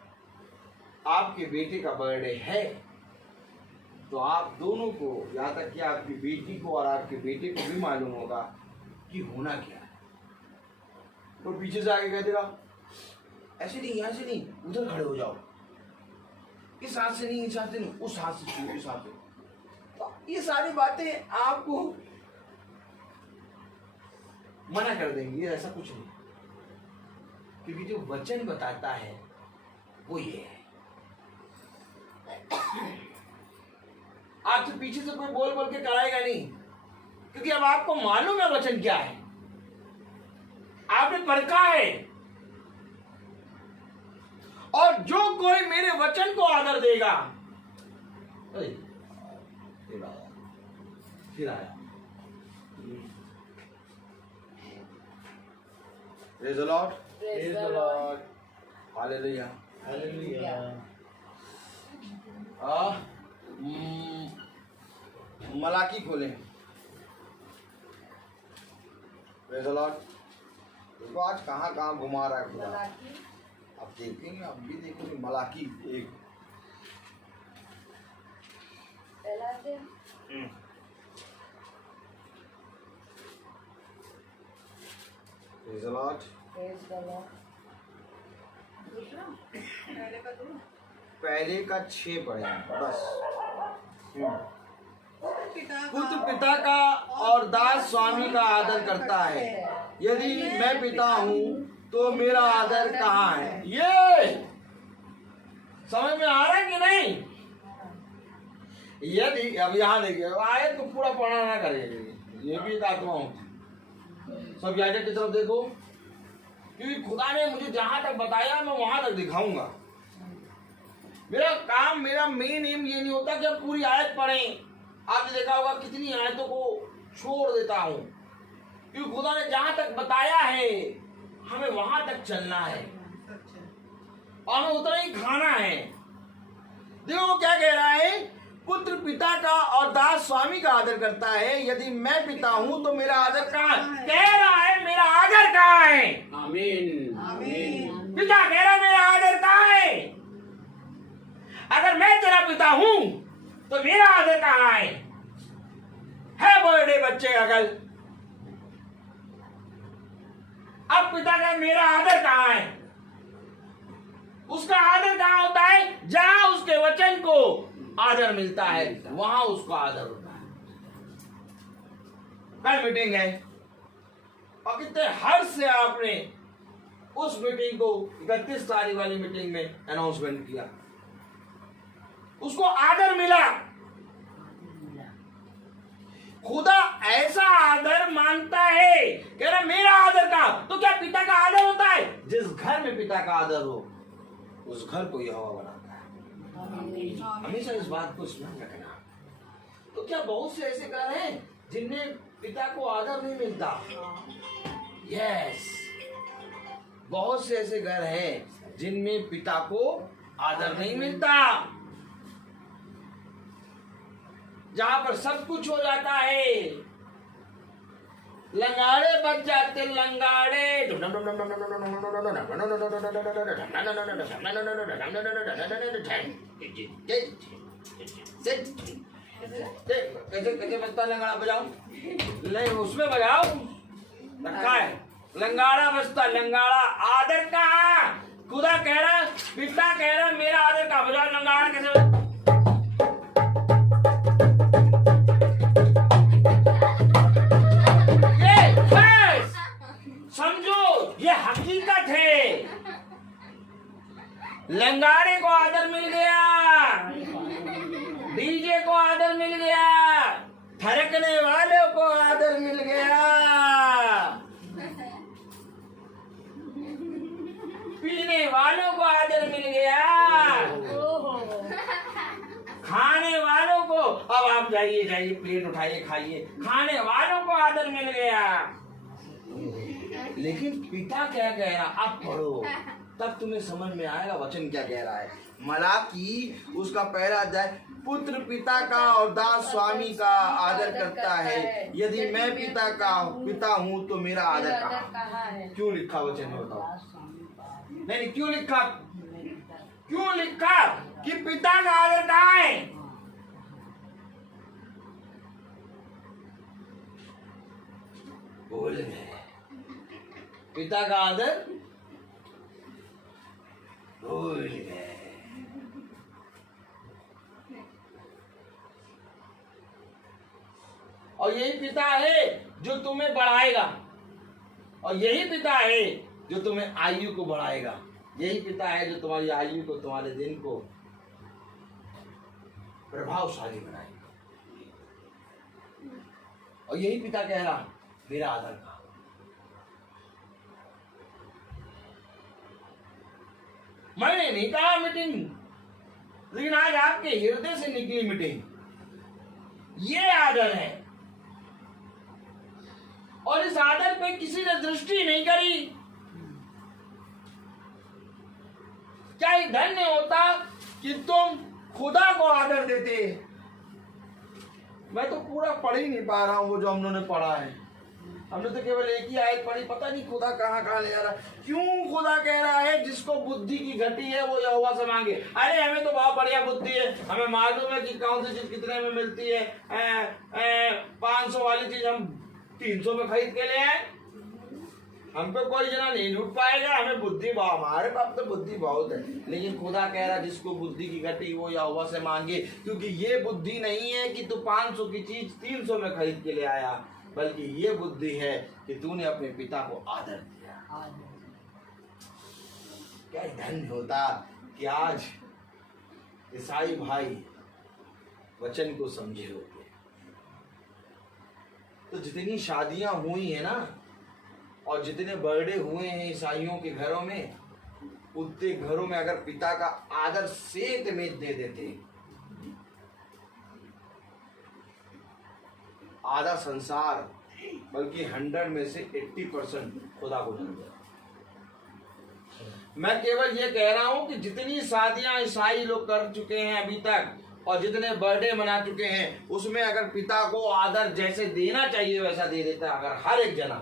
आपके बेटे का बर्थडे है तो आप दोनों को, यहाँ तक कि आपकी बेटी को और आपके बेटे को भी मालूम होगा कि होना क्या है। और पीछे से आगे कह देगा ऐसे नहीं, यहाँ से नहीं, उधर खड़े हो जाओ, इस हाथ से नहीं, इस हाथ से नहीं, उस हाथ से छू, इस हाथ से। तो ये सारी बातें आपको मना कर देंगे, ये ऐसा कुछ नहीं। क्योंकि जो वचन बताता है वो ये है। आपसे पीछे से कोई बोल बोल के कराएगा नहीं, क्योंकि अब आपको मालूम है वचन क्या है, आपने परखा है। और जो कोई मेरे वचन को आदर देगा, फिर आया। Praise the Lord. Praise the Lord. Hallelujah. Hallelujah. Malachi खोले। Praise the Lord. देखो आज कहाँ कहाँ घुमा रहा है खुदा। अब देखेंगे, अब भी देखोगे Malachi 1। Praise the Lord. Praise the Lord. पहले का 6 पढ़े बस। पिता पुत्र पिता का और दास स्वामी का आदर करता है। यदि मैं पिता हूँ तो मेरा आदर कहाँ है? ये समझ में आ रहा है कि नहीं? यदि अब यहाँ देखिए, आए तो पूरा पढ़ा ना करेंगे, ये भी एक आत्मा होती। सब याजक की तरफ देखो, क्योंकि खुदा ने मुझे जहां तक बताया मैं वहां तक दिखाऊंगा। मेरा काम, मेरा मेन एम ये नहीं होता कि आप पूरी आयत पढ़ें। आपने देखा होगा कितनी आयतों को छोड़ देता हूं, क्योंकि खुदा ने जहां तक बताया है हमें वहां तक चलना है और हमें उतना ही खाना है। देखो वो क्या कह रहा है, पुत्र पिता का और दास स्वामी का आदर करता है। यदि मैं पिता हूं तो मेरा आदर कहाँ है? कह रहा है मेरा आदर कहाँ है? आमीन आमीन। पिता कह रहा मेरा आदर कहाँ है? अगर मैं तेरा पिता हूं तो मेरा आदर कहाँ है बर्थडे बच्चे का कल। अब पिता का मेरा आदर कहाँ है? उसका आदर कहाँ होता है? जहां उसके वचन को आदर मिलता है वहां उसका आदर होता है। कल मीटिंग है और कितने हर्ष से आपने उस मीटिंग को 31 तारीख वाली मीटिंग में अनाउंसमेंट किया, उसको आदर मिला। खुदा ऐसा आदर मांगता है, कह रहा मेरा आदर का। तो क्या पिता का आदर होता है? जिस घर में पिता का आदर हो उस घर को यहोवा बनाता है। हमेशा इस बात को स्मरण रखना। तो क्या बहुत से ऐसे घर हैं जिनमें पिता को आदर नहीं मिलता? यस, बहुत से ऐसे घर हैं जिनमें पिता को आदर नहीं मिलता, जहां पर सब कुछ हो जाता है। लंगाड़े बच जाते, लंगाड़े कैसे कैसे बजता लंगाड़ा? बजाओ नहीं, उसमें बजाओ रखा है लंगाड़ा बजता। लंगाड़ा आदर कहाँ? खुदा कह रहा, पिता कह रहा मेरा आदर का। बजाओ लंगाड़ा कैसे बजता? समझो ये हकीकत है। लंगाड़े को आदर मिल गया, डीजे को आदर मिल गया, थरकने वालों को आदर मिल गया, पीने वालों को आदर मिल गया, खाने वालों को अब आप जाइए जाइए प्लेट उठाइए खाइए, खाने वालों को आदर मिल गया। लेकिन पिता क्या कह रहा? आप पढ़ो तब तुम्हें समझ में आएगा वचन क्या कह रहा है। मलाकी उसका पहला अध्याय, पुत्र पिता का और दास स्वामी का आदर करता है। यदि मैं पिता हूँ तो मेरा आदर कहाँ है? क्यों लिखा वचन में बताओ? नहीं क्यों लिखा? क्यों लिखा कि पिता का आदर कहाँ है? बोल गए पिता का आदर भूल गए। और यही पिता है जो तुम्हें बढ़ाएगा, और यही पिता है जो तुम्हें आयु को बढ़ाएगा। यही पिता है जो तुम्हारी आयु को, तुम्हारे दिन को प्रभावशाली बनाएगा। और यही पिता कह रहा मेरा आदर का। मैंने नहीं कहा मीटिंग, लेकिन आज आपके हृदय से निकली मीटिंग। ये आदर है, और इस आदर पे किसी ने दृष्टि नहीं करी। क्या ये धन्य होता कि तुम खुदा को आदर देते। मैं तो पूरा पढ़ ही नहीं पा रहा हूं वो जो हम लोगों ने पढ़ा है। हमने तो केवल एक ही आयत पढ़ी, पता नहीं खुदा कहाँ कहाँ ले जा रहा है। क्यों खुदा कह रहा है जिसको बुद्धि की घटी है वो यहोवा से मांगे। अरे हमें तो बहुत बढ़िया बुद्धि है, हमें मालूम है कि कौन सी चीज कितने में मिलती है। 500 वाली चीज हम 300 में खरीद के ले आए। हमको कोई जना नहीं लूट पाएगा, हमें बुद्धि बहुत, हमारे पास तो बुद्धि बहुत है। लेकिन खुदा कह रहा है जिसको बुद्धि की घटी वो यहोवा से मांगे, क्योंकि ये बुद्धि नहीं है कि तू 500 की चीज 300 में खरीद के ले आया, बल्कि ये बुद्धि है कि तूने अपने पिता को आदर दिया। क्या धन्य होता कि आज ईसाई भाई वचन को समझे होते। तो जितनी शादियां हुई है ना, और जितने बर्थडे हुए हैं ईसाइयों के घरों में, उतने घरों में अगर पिता का आदर सेत में दे देते, आधा संसार बल्कि 100 में से 80% खुदा को जान गया। मैं केवल ये कह रहा हूं कि जितनी शादियां ईसाई लोग कर चुके हैं अभी तक, और जितने बर्थडे मना चुके हैं, उसमें अगर पिता को आदर जैसे देना चाहिए वैसा दे देता अगर हर एक जना,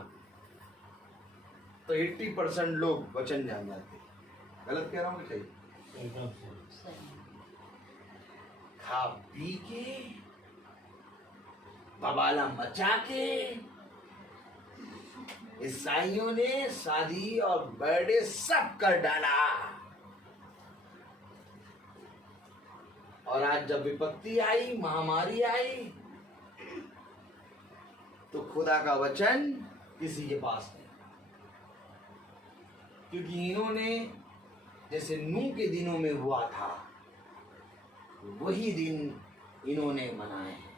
तो तो 80% लोग वचन जान जाते हैं। गलत कह रहा हूँ कि सही? खा पी के बवाला मचा के ईसाइयों ने शादी और बर्थडे सब कर डाला, और आज जब विपत्ति आई, महामारी आई, तो खुदा का वचन किसी के पास नहीं, क्योंकि इन्होंने जैसे नूह के दिनों में हुआ था वही दिन इन्होंने मनाए हैं।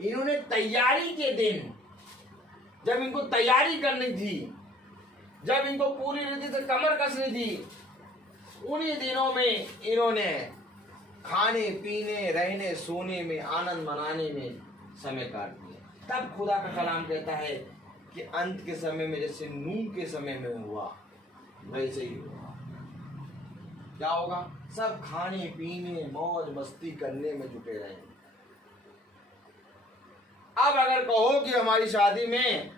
इन्होंने तैयारी के दिन, जब इनको तैयारी करनी थी, जब इनको पूरी रीति से कमर कसनी थी, उन्हीं दिनों में इन्होंने खाने पीने रहने सोने में आनंद मनाने में समय काट दिया। तब खुदा का कलाम कहता है कि अंत के समय में जैसे नूह के समय में हुआ वैसे ही होगा। क्या होगा? सब खाने पीने मौज मस्ती करने में जुटे रहेंगे। अब अगर कहो कि हमारी शादी में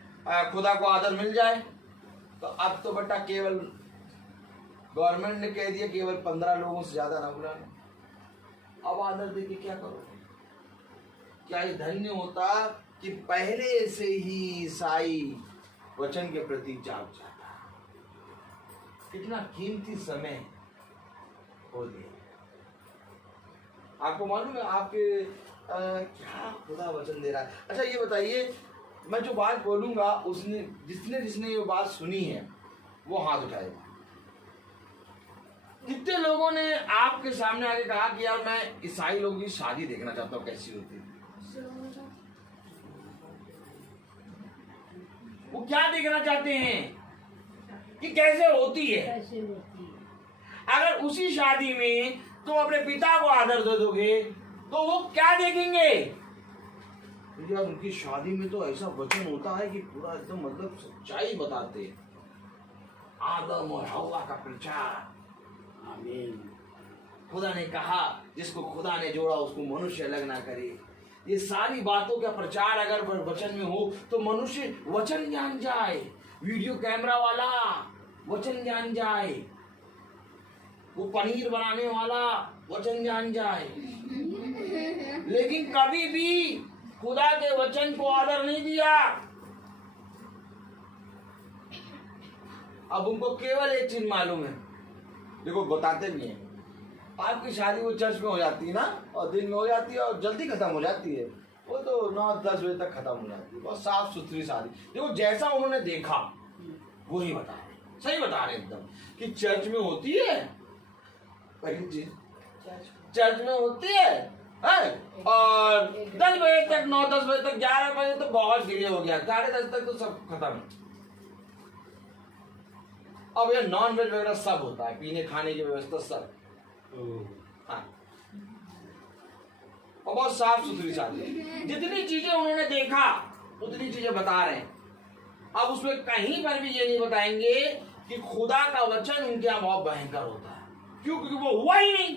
खुदा को आदर मिल जाए, तो अब तो बेटा केवल गवर्नमेंट ने कह दिया केवल 15 लोगों से ज्यादा ना बुलाना। अब आदर दे के क्या करोगे? क्या ये धन्य होता कि पहले से ही ईसाई वचन के प्रति जाग जाता। कितना कीमती समय हो गया। आपको मालूम है आपके क्या खुदा वचन दे रहा है। अच्छा ये बताइए, मैं जो बात बोलूंगा उसने जिसने ये बात सुनी है वो हाथ उठाएगा। कितने लोगों ने आपके सामने आके कहा कि यार मैं ईसाई लोगों की शादी देखना चाहता हूँ, कैसी होती है? वो क्या देखना चाहते हैं कि कैसे होती है। अगर उसी शादी में तुम अपने पिता को आदर दे दोगे तो वो क्या देखेंगे? यार उनकी शादी में तो ऐसा वचन होता है कि पूरा एकदम मतलब सच्चाई बताते हैं। आदम और हव्वा का प्रचार। आमीन। खुदा ने कहा जिसको खुदा ने जोड़ा उसको मनुष्य अलग ना करे। ये सारी बातों का प्रचार अगर वचन में हो तो मनुष्य वचन जान जाए। वीडियो कैमरा वाला वचन जान जाए, वो पनीर बनाने वाला वचन जान जाए, लेकिन कभी भी खुदा के वचन को आदर नहीं दिया। अब उनको केवल एक चीज मालूम है, देखो बताते भी हैं, आपकी शादी वो चर्च में हो जाती है ना, और दिन में हो जाती है और जल्दी खत्म हो जाती है। वो तो 9-10 बजे तक खत्म हो जाती है, बहुत साफ सुथरी शादी। देखो जैसा उन्होंने देखा वही बता रहे, सही बता रहे एकदम, कि चर्च में होती है पहली चीज, चर्च में होती है और 10 बजे तक 9-10 बजे तक 11 बजे तो बहुत डिले हो गया, 10:30 तक तो सब खत्म। अब ये नॉन वेज वगैरह सब होता है, पीने खाने की व्यवस्था सब। हाँ, और बहुत साफ सुथरी शादी। जितनी चीजें उन्होंने देखा उतनी चीजें बता रहे हैं। अब उसमें कहीं पर भी ये नहीं बताएंगे कि खुदा का वचन उनके यहाँ बहुत भयंकर होता है। क्यों? क्योंकि वो हुआ ही नहीं।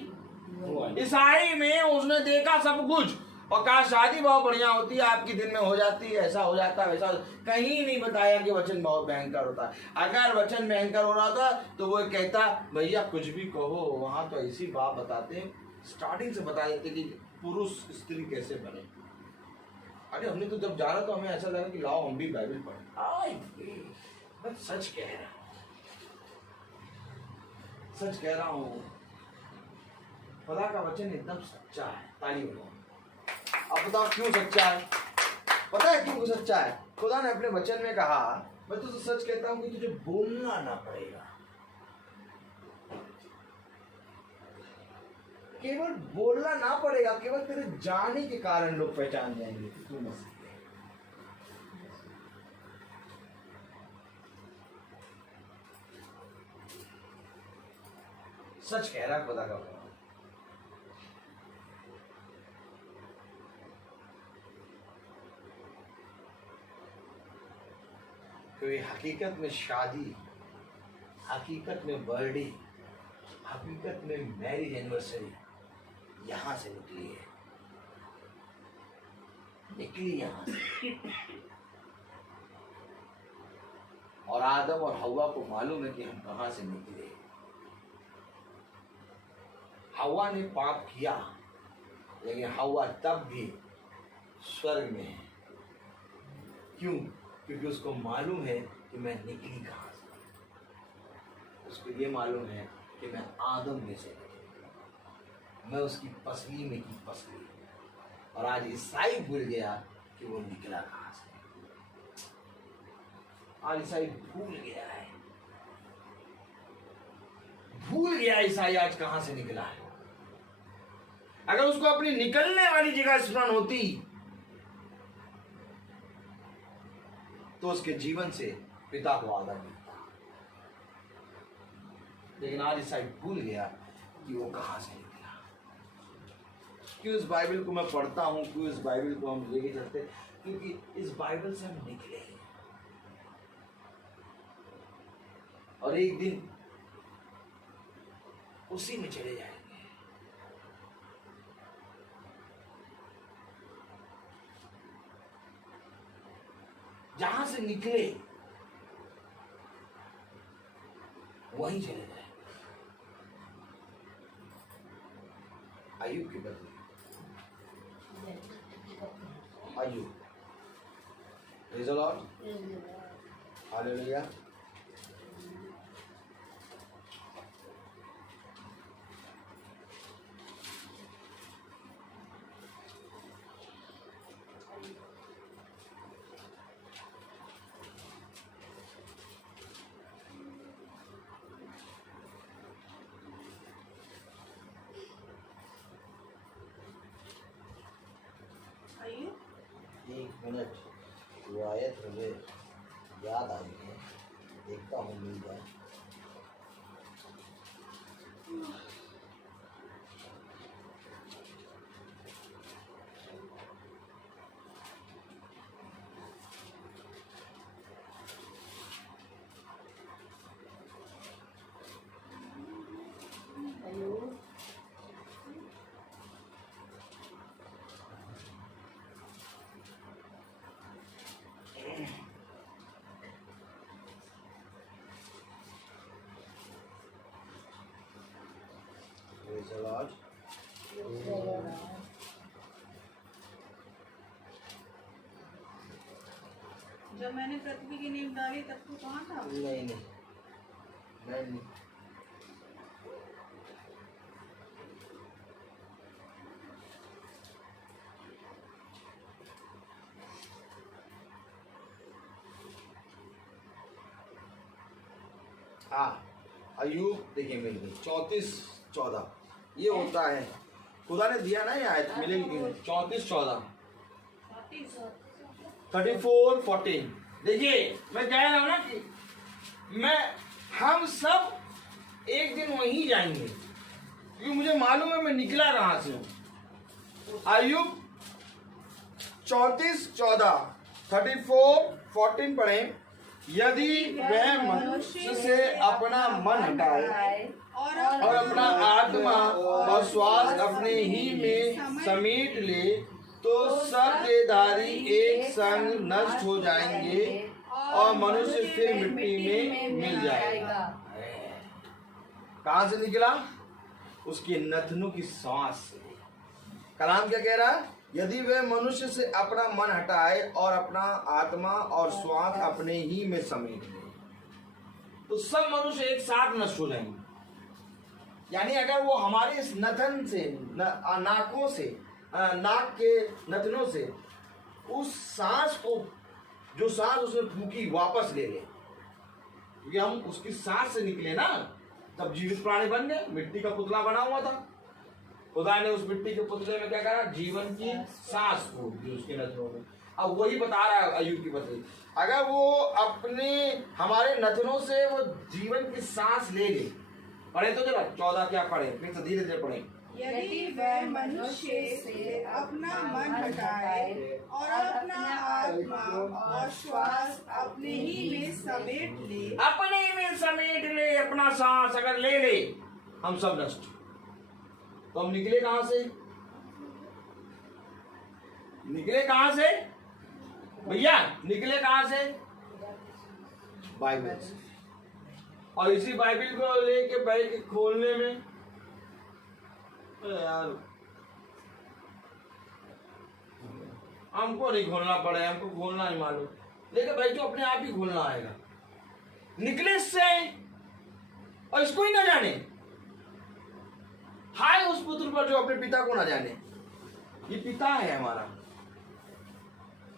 ईसाई में उसने देखा सब कुछ और कहा शादी बहुत बढ़िया होती है, आपकी दिन में हो जाती है, ऐसा हो जाता है वैसा। कहीं नहीं बताया कि वचन बहुत भयंकर होता है। अगर वचन भयंकर हो रहा था तो वो कहता भैया कुछ भी कहो, वहां तो ऐसी बात बताते हैं, स्टार्टिंग से बता देते कि पुरुष स्त्री कैसे बने। अरे हमने तो जब जाना तो हमें ऐसा लगा कि लाओ हम भी बाइबल पढ़े। मैं सच कह रहा हूँ, सच कह रहा हूँ, खुदा का वचन एकदम सच्चा है। ताली बजाओ। अब बताओ क्यों सच्चा है? पता है क्यों सच्चा है? खुदा ने अपने वचन में कहा, मैं तुझे सच कहता हूं कि तुझे बोलना ना पड़ेगा, केवल बोलना ना पड़ेगा, केवल तेरे जाने के कारण लोग पहचान जाएंगे कि तू मसीह है। सच कह रहा खुदा का। तो ये हकीकत में शादी, हकीकत में बर्थडे, हकीकत में मैरिज एनिवर्सरी यहां से निकली है, निकली यहां से। और आदम और हव्वा को मालूम है कि हम कहां से निकले। हव्वा ने पाप किया, लेकिन हव्वा तब भी स्वर्ग में है। क्यों? क्योंकि उसको मालूम है कि मैं निकली कहां से। उसको ये मालूम है कि मैं आदम में से निकली, मैं उसकी पसली में की पसली। और आज ईसाई भूल गया कि वो निकला कहां से। आज ईसाई भूल गया है, भूल गया ईसाई आज कहां से निकला है। अगर उसको अपनी निकलने वाली जगह स्मरण होती तो उसके जीवन से पिता को आदर मिलता। लेकिन आज ईसाई भूल गया कि वो कहां से निकला। क्यों इस बाइबल को मैं पढ़ता हूं, क्यों इस बाइबल को हम लेके चलते? क्योंकि इस बाइबल से हम निकले और एक दिन उसी में चले जाएंगे। जहां से निकले वहीं चले जाए। अय्यूब की बदले अय्यूब, प्रेज़ द लॉर्ड, हालेलुया। एक मिनट, वो आयत मुझे याद आ गई है, देखता हूँ मिल जाए। Praise the Lord. जब मैंने पृथ्वी की नींव डाली तब तू कहाँ था? नहीं, हाँ, अय्यूब देखिए मिल गई 34:14। ये होता है, खुदा ने दिया ना ये आयत मिलेगी 34:14, 34:14। देखिए मैं कह रहा हूं ना कि हम सब एक दिन वहीं जाएंगे, क्योंकि मुझे मालूम है मैं निकला कहां से हूं। अय्यूब 34:14, 34:14 पढ़े। यदि वह मनुष्य से अपना मन हटाए और अपना आत्मा और श्वास अपने ही में समेट ले, तो सब देहधारी एक संग नष्ट हो जाएंगे और मनुष्य फिर मिट्टी में मिल जाएगा। कहां से निकला? उसके नथनों की सांस से। कलाम क्या कह रहा है? यदि वह मनुष्य से अपना मन हटाए और अपना आत्मा और श्वास अपने ही में समेट ले, तो सब मनुष्य एक साथ नष्ट हो जाएंगे। यानी अगर वो हमारे इस नथन से, नाकों से, नाक के नथनों से उस सांस को, जो सांस उसने फूकी, वापस ले ले, क्योंकि हम उसकी सांस से निकले ना, तब जीवित प्राणी बन गए। मिट्टी का पुतला बना हुआ था, खुदा ने उस मिट्टी के पुतले में क्या करा? जीवन की सांस फूक दी उसके नथनों में। अब वही बता रहा है अय्यूब की पत्री, अगर वो अपने हमारे नथनों से वो जीवन की सांस ले ले। पढ़े तो जरा 14 क्या पढ़े, फिर से धीरे धीरे पढ़े। यदि वह मनुष्य से अपना मन हटाए और अपना आत्मा और श्वास अपने ही में समेट ले, अपने में समेट ले, अपना सांस अगर ले ले, हम सब नष्ट। तो हम निकले कहां से? निकले कहां से भैया? निकले कहां से? बाइबल से। और इसी बाइबल को लेके बैठ के खोलने में यार हमको नहीं खोलना पड़े, हमको खोलना नहीं मालूम, लेकिन भाई जो अपने आप ही खोलना आएगा निकले से, और इसको ही ना जाने, हाय उस पुत्र पर जो अपने पिता को ना जाने। ये पिता है हमारा,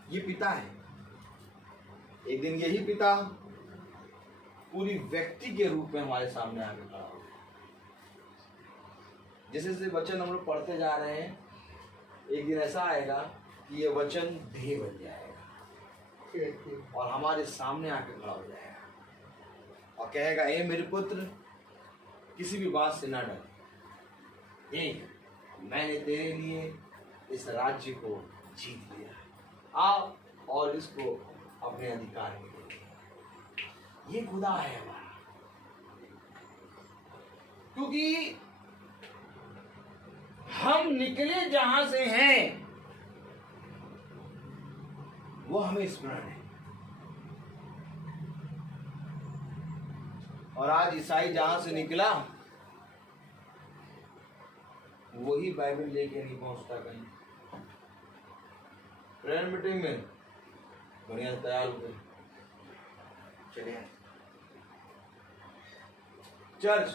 ये पिता है। एक दिन यही पिता पूरी व्यक्ति के रूप में हमारे सामने आके खड़ा होगा। जैसे जैसे वचन हम लोग पढ़ते जा रहे हैं, एक दिन ऐसा आएगा कि ये वचन देह बन जाएगा और हमारे सामने आके खड़ा हो जाएगा और कहेगा, ए मेरे पुत्र, किसी भी बात से ना डर, मैंने तेरे लिए इस राज्य को जीत लिया, आओ और इसको अपने अधिकार में ले लिया। ये खुदा है हमारा, क्योंकि हम निकले जहां से हैं वो हमें स्मरण है। और आज ईसाई जहां से निकला वही बाइबल लेके नहीं पहुंचता कहीं। फ्रेंड मीटिंग में बढ़िया तैयार हो गए, चलिए चर्च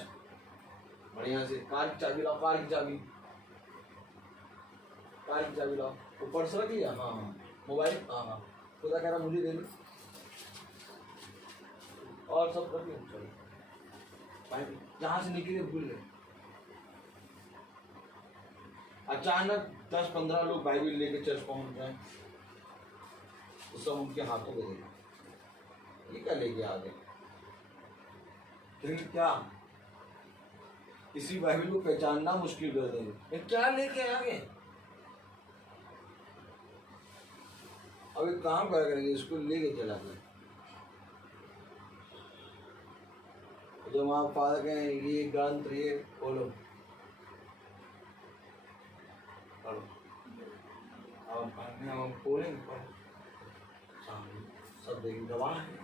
बढ़िया से, कार की चाबी लाओ, कार की चाबी, कार की चाबी लाओ, ऊपर से रखिए, हाँ मोबाइल, हाँ खुदा कह रहा मुझे दे दो, और सब रखिए, चलो जहां से निकले भूल गए। अचानक 10-15 लोग बाइबल लेके चर्च पहुंच गए, तो सब उनके हाथों में देगा, ये क्या लेके आ गए? फिर क्या इसी बाइबल को पहचानना मुश्किल कर देंगे, क्या लेके आ गए? अब एक काम करेंगे, इसको लेके चला गए। जब आप फादर कहें ये ग्रंथ ये खोलो, पढ़ो, अब खोलेंगे, सब देखेंगे, गवाह है,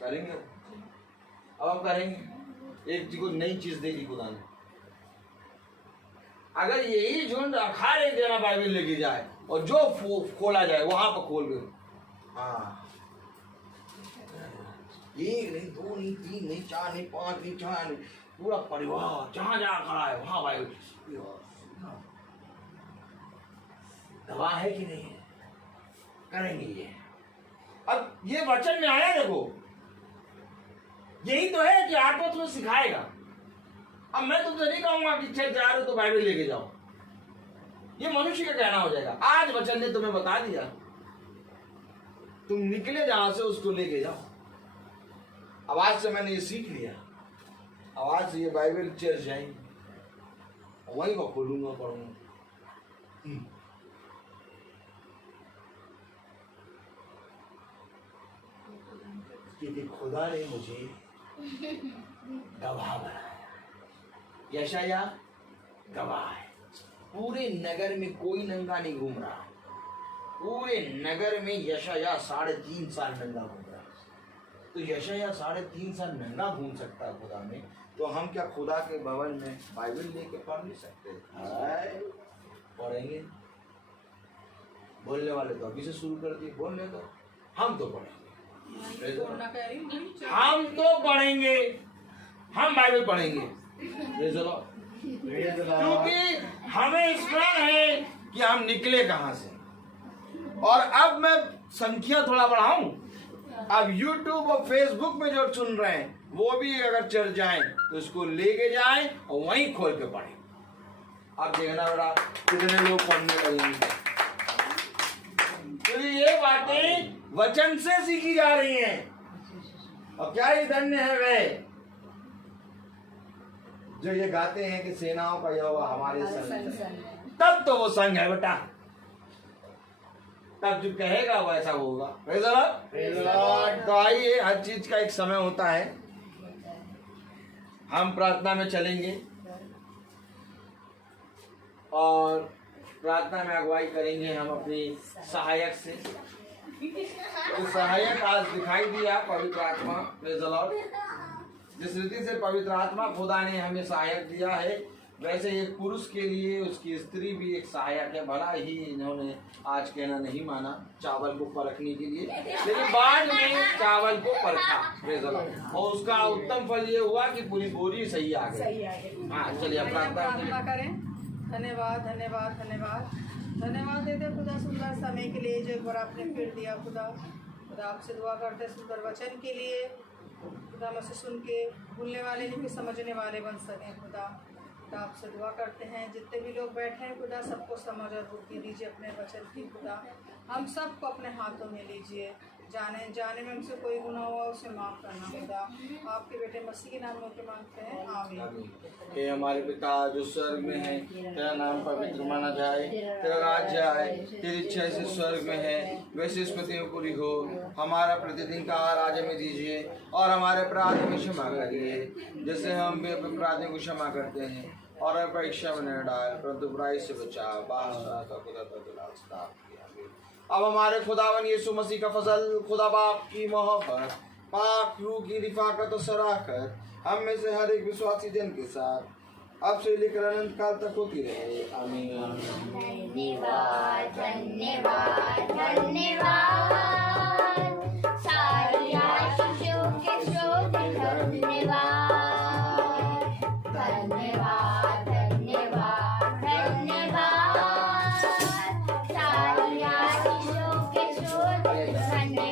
करेंगे। अब हम करेंगे, एक चीज को नई चीज देगी खुदा ने। अगर यही झुंड अखाड़े देना बाइबल लेके जाए और जो खोला जाए वहां पर खोल गए, हाँ, एक नहीं, दो नहीं, तीन नहीं, चार नहीं, पांच नहीं, छह नहीं, पूरा परिवार जहां जहां खड़ा है वहां बाइबल। गवाह है कि नहीं है? करेंगे ये। अब ये वचन में आया, देखो यही तो है कि आत्मा तुम्हें सिखाएगा। अब मैं तुमसे नहीं कहूंगा कि चल जा रहे हो तो बाइबल लेके जाओ, ये मनुष्य का कहना हो जाएगा। आज वचन ने तुम्हें बता दिया, तुम निकले जहां से उसको लेके जाओ। अब आज से मैंने ये सीख लिया, अब आज से ये बाइबल चर्च जाएंगे, वहीं को खोलूंगा, पढ़ूंगा। क्योंकि खुदा ने मुझे गवाह बनाया। यशाया गवाह है, पूरे नगर में कोई नंगा नहीं घूम रहा, पूरे नगर में यशाया 3.5 साल नंगा घूम रहा। तो यशाया 3.5 साल नंगा घूम सकता है खुदा में, तो हम क्या खुदा के भवन में बाइबल लेके पढ़ नहीं सकते? पढ़ेंगे। बोलने वाले तो अभी से शुरू कर दिए, बोलने तो हम तो पढ़ेंगे, हम तो पढ़ेंगे, हम बाइबल पढ़ेंगे, क्योंकि हमें स्मरण है कि हम निकले कहां से। और अब मैं संख्या थोड़ा बढ़ाऊं, अब YouTube और Facebook में जो सुन रहे हैं वो भी अगर चल जाएं तो इसको लेके जाएं और वहीं खोल के पढ़ें। अब देखना बेटा कितने लोग पढ़ने लगेंगे। तो ये बातें वचन से सीखी जा रही हैं। और क्या ही धन्य है वे जो ये गाते हैं कि सेनाओं का यहोवा हमारे संग। तब तो वो संग है बेटा, तब जो कहेगा वो ऐसा होगा। तो आइए, हर चीज का एक समय होता है। हम प्रार्थना में चलेंगे और प्रार्थना में अगुवाई करेंगे हम अपनी सहायक से। तो सहायक आज दिखाई दिया पवित्र आत्मा, प्रेज़ द लॉर्ड। जिस रीति से पवित्र आत्मा खुदा ने हमें सहायक दिया है, वैसे एक पुरुष के लिए उसकी स्त्री भी एक सहायक है। भला ही इन्होंने आज कहना नहीं माना चावल को परखने के लिए, लेकिन बाद में चावल को परखा, प्रेज़ द लॉर्ड, और उसका उत्तम फल ये हुआ कि पूरी बोरी सही आ गई। हाँ, चलिए प्रार्थना करें। धन्यवाद धन्यवाद धन्यवाद धन्यवाद देते खुदा सुंदर समय के लिए जो एक बार आपने फिर दिया। खुदा खुदा आपसे दुआ करते सुंदर वचन के लिए। खुदा मुझसे सुन के भूलने वाले नहीं समझने वाले बन सकें। खुदा खुदा आपसे दुआ करते हैं जितने भी लोग बैठे हैं खुदा सबको समझ और बुद्धि दीजिए अपने वचन की। खुदा हम सबको अपने हाथों में लीजिए। जाने में हमसे कोई गुनाह हुआ उसे माफ़ करना। खुदा आपके बेटे मसीह के नाम में मांगते हैं, आमीन। हे हमारे पिता जो स्वर्ग में है, तेरा नाम पवित्र माना जाए, तेरा राज्य आए, तेरी इच्छा जैसे स्वर्ग में है वैसे इस पृथ्वी में पूरी हो। हमारा प्रतिदिन का आहार आज हमें दीजिए और हमारे अपराध में क्षमा करिए जैसे हम भी अपने अपराधियों को क्षमा करते हैं, और परीक्षा में न डाल परंतु बुराई से बचा। अब हमारे खुदावन यीशु मसीह का फजल, खुदा बाप की मोहब्बत, पाक रूह की रिफाकत और सराहत हम में से हर एक विश्वासी जन के साथ अब से लेकर अनंत काल तक होती रहे, आमीन। धन्यवाद धन्यवाद धन्यवाद, सारी आशीषों के स्रोत धन्यवाद धन्यवाद धन्यवाद धन्यवाद, सारी आशीषों के स्रोत धन्यवाद।